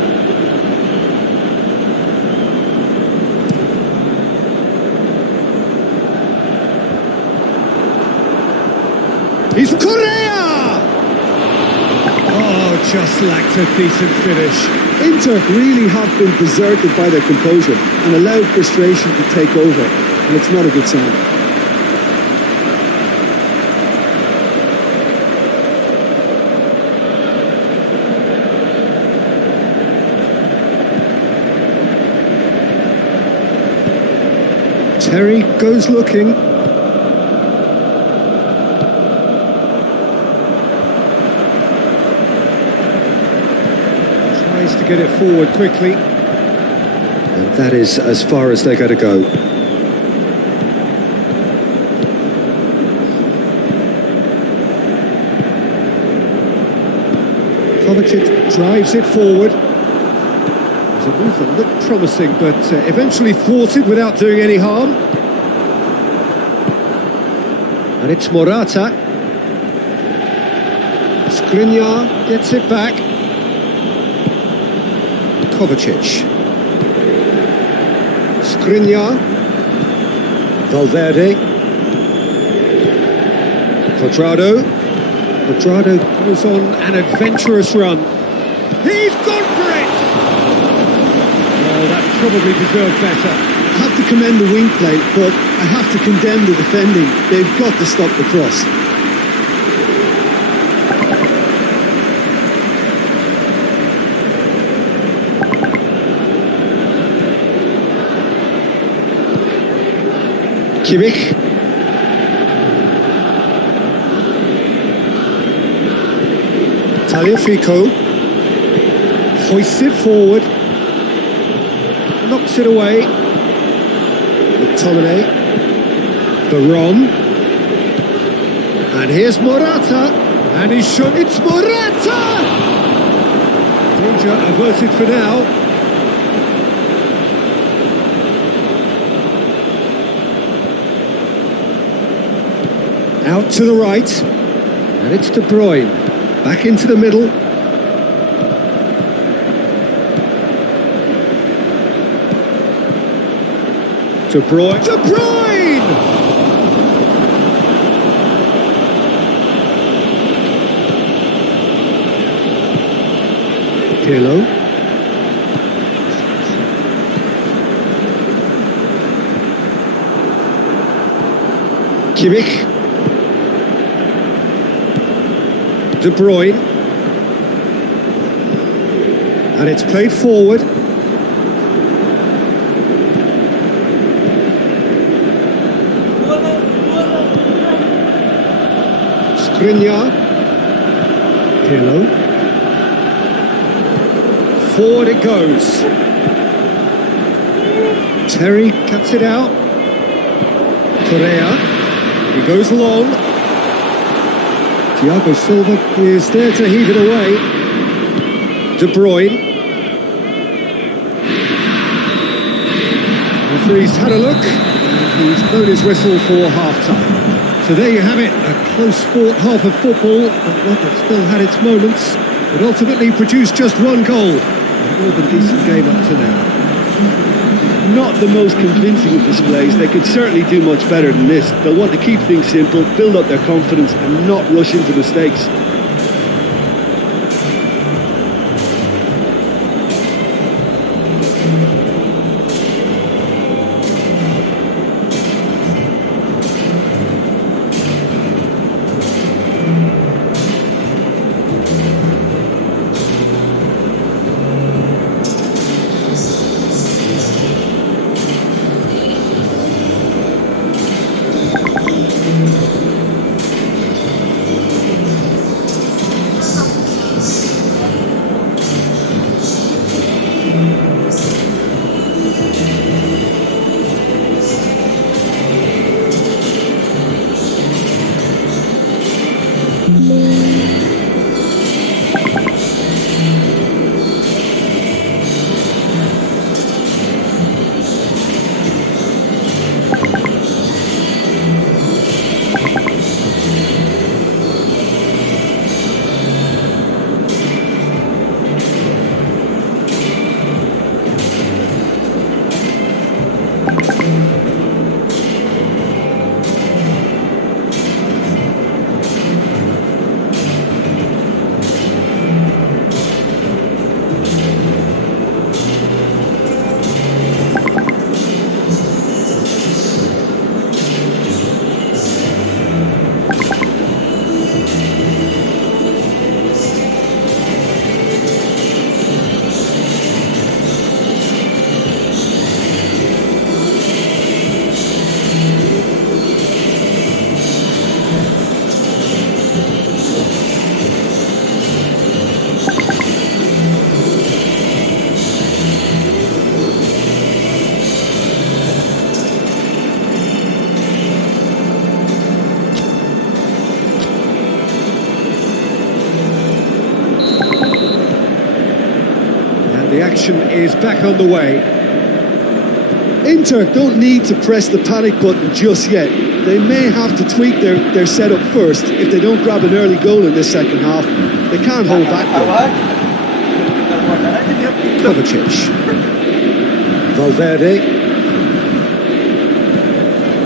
He's Correa! Oh, just lacked a decent finish. Inter really have been deserted by their composure and allowed frustration to take over, and it's not a good sign. Terry goes looking. Tries to get it forward quickly. And that is as far as they're going to go. Kovacic drives it forward. It was a move that looked promising, but eventually thwarted without doing any harm. And it's Morata. Skriniar gets it back. Kovacic. Skriniar. Valverde. Quadrado. Quadrado goes on an adventurous run. He's gone for it! Oh, that probably deserved better. I have to commend the wing play, but I have to condemn the defending. They've got to stop the cross. Kimmich. Tagliafico hoists it forward, knocks it away. McTominay, Baron, and here's Morata, and he's shot. It's Morata! Danger averted for now. Out to the right, and it's De Bruyne. Back into the middle. De Bruyne. De Bruyne! Pirlo. Kimmich. De Bruyne, and it's played forward. Skriniar, Pirlo, forward it goes. Terry cuts it out. Correa, he goes long. Thiago Silva is there to heave it away. De Bruyne. The referee's had a look, and he's blown his whistle for half-time. So there you have it, a close fought half of football, but one that still had its moments, but ultimately produced just one goal. A more than decent game up to now. Not the most convincing of displays. They could certainly do much better than this. They'll want to keep things simple, build up their confidence and not rush into mistakes. action is back on the way. Inter don't need to press the panic button just yet. They may have to tweak their setup first if they don't grab an early goal in this second half. They can't hold back though. Kovacic. Valverde.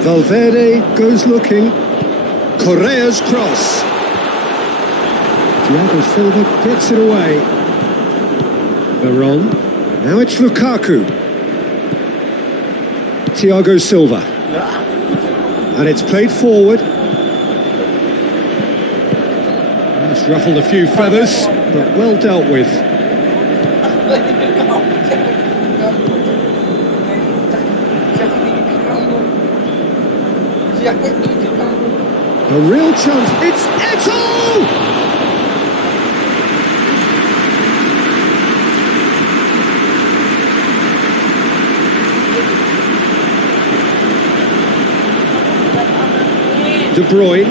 Valverde goes looking. Correa's cross. Thiago Silva gets it away. Veron. Now it's Lukaku. Thiago Silva. And it's played forward. It's ruffled a few feathers, but well dealt with. A real chance. It's Eto'o! De Bruyne.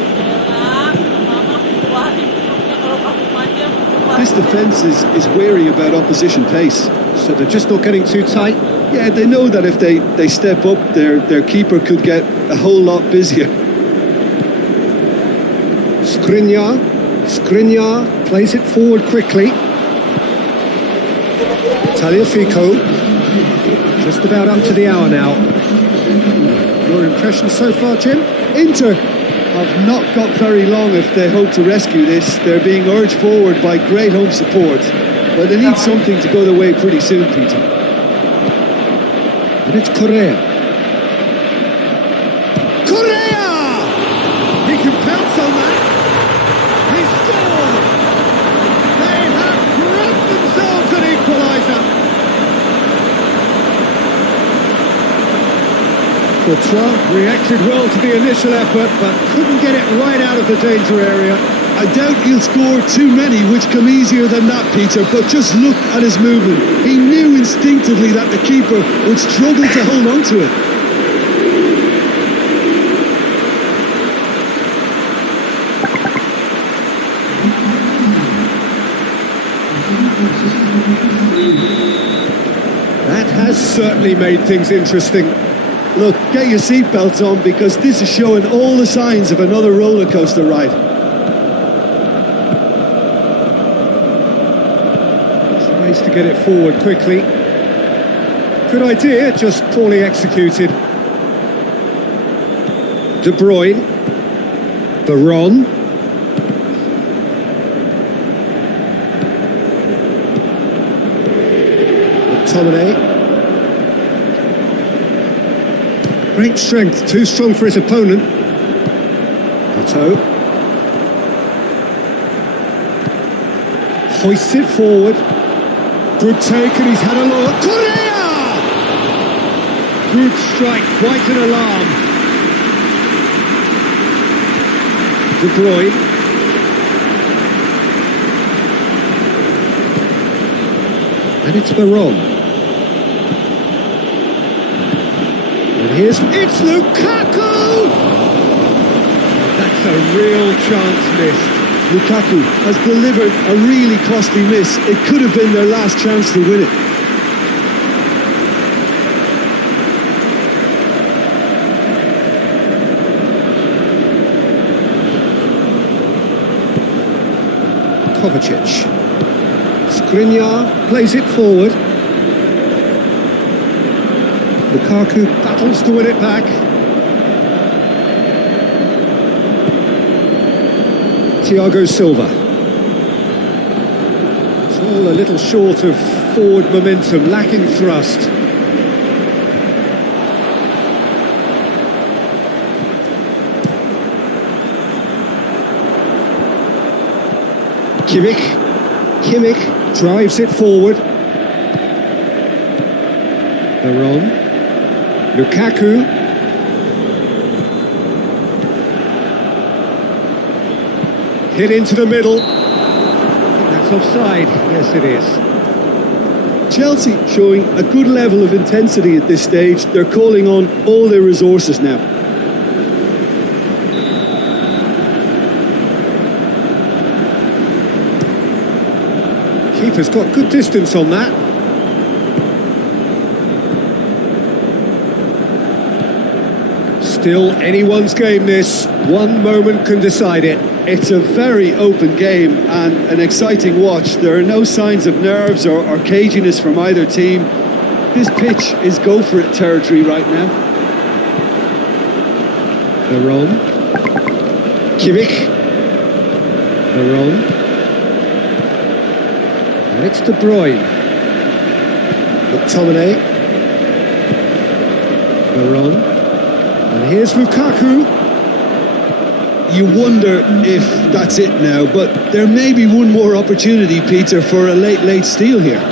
This defence is wary about opposition pace. So they're just not getting too tight. Yeah, they know that if they step up, their keeper could get a whole lot busier. Skriniar plays it forward quickly. Tagliafico, just about up to the hour now. Your impression so far, Jim? Inter have not got very long if they hope to rescue this. They're being urged forward by great home support. But they need something to go their way pretty soon, Peter. And it's Correa. Correa! He can pounce on that. He scored! They have grabbed themselves an equaliser. Courtois reacted well to the initial effort, but couldn't get it right out of the danger area. I doubt he'll score too many, which come easier than that, Peter, but just look at his movement. He knew instinctively that the keeper would struggle to hold on to it. That has certainly made things interesting. Look, get your seatbelts on because this is showing all the signs of another roller coaster ride. Tries to get it forward quickly. Good idea, just poorly executed. De Bruyne. Veron. McTominay. Great strength, too strong for his opponent. Eto'o. Hoists it forward. Good take, and he's had a look. Correa! Good strike, quite an alarm. De Bruyne. And it's Veron. It's Lukaku! That's a real chance missed. Lukaku has delivered a really costly miss. It could have been their last chance to win it. Kovacic. Skriniar plays it forward. Lukaku battles to win it back. Thiago Silva. It's all a little short of forward momentum, lacking thrust. Kimmich drives it forward. Veron. Lukaku. Hit into the middle. That's offside. Yes, it is. Chelsea showing a good level of intensity at this stage. They're calling on all their resources now. Keeper's got good distance on that. Still anyone's game this. One moment can decide it. It's a very open game and an exciting watch. There are no signs of nerves or caginess from either team. This pitch is go-for-it territory right now. Veron. Kimmich. Veron. And it's De Bruyne. McTominay. Veron. And here's Lukaku. You wonder if that's it now, but there may be one more opportunity, Peter, for a late steal here.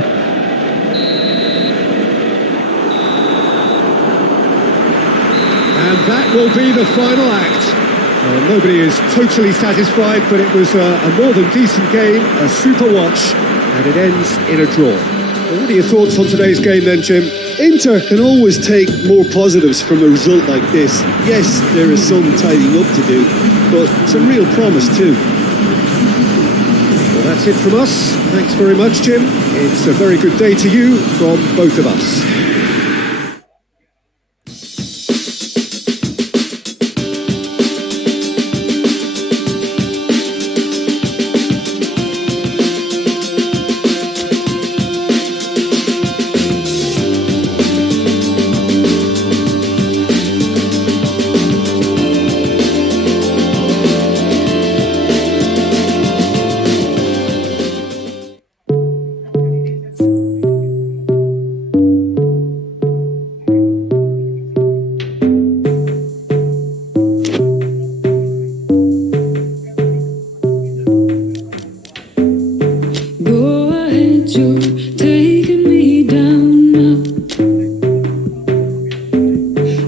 And that will be the final act. Nobody is totally satisfied, but it was a more than decent game, a super watch, and it ends in a draw. Well, what are your thoughts on today's game then, Jim? Inter can always take more positives from a result like this. Yes, there is some tidying up to do, but some real promise too. Well, that's it from us. Thanks very much, Jim. It's a very good day to you from both of us. Go ahead, you're taking me down now.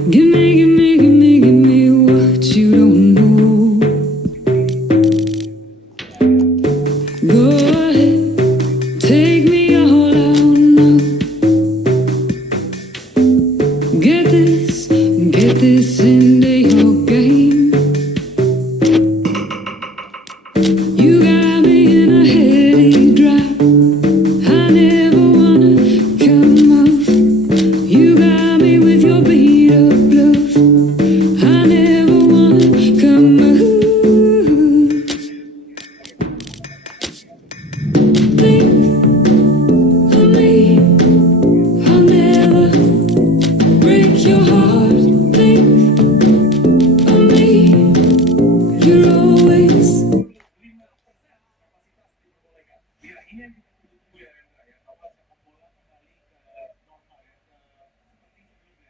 Give me what you don't know. Go ahead, take me all out now. Get this into your game. You got me in a heady drop. I never wanna come off. You got me with your beat up bluff. I never wanna come off. Think of me. I'll never break your heart. Think of me. You're always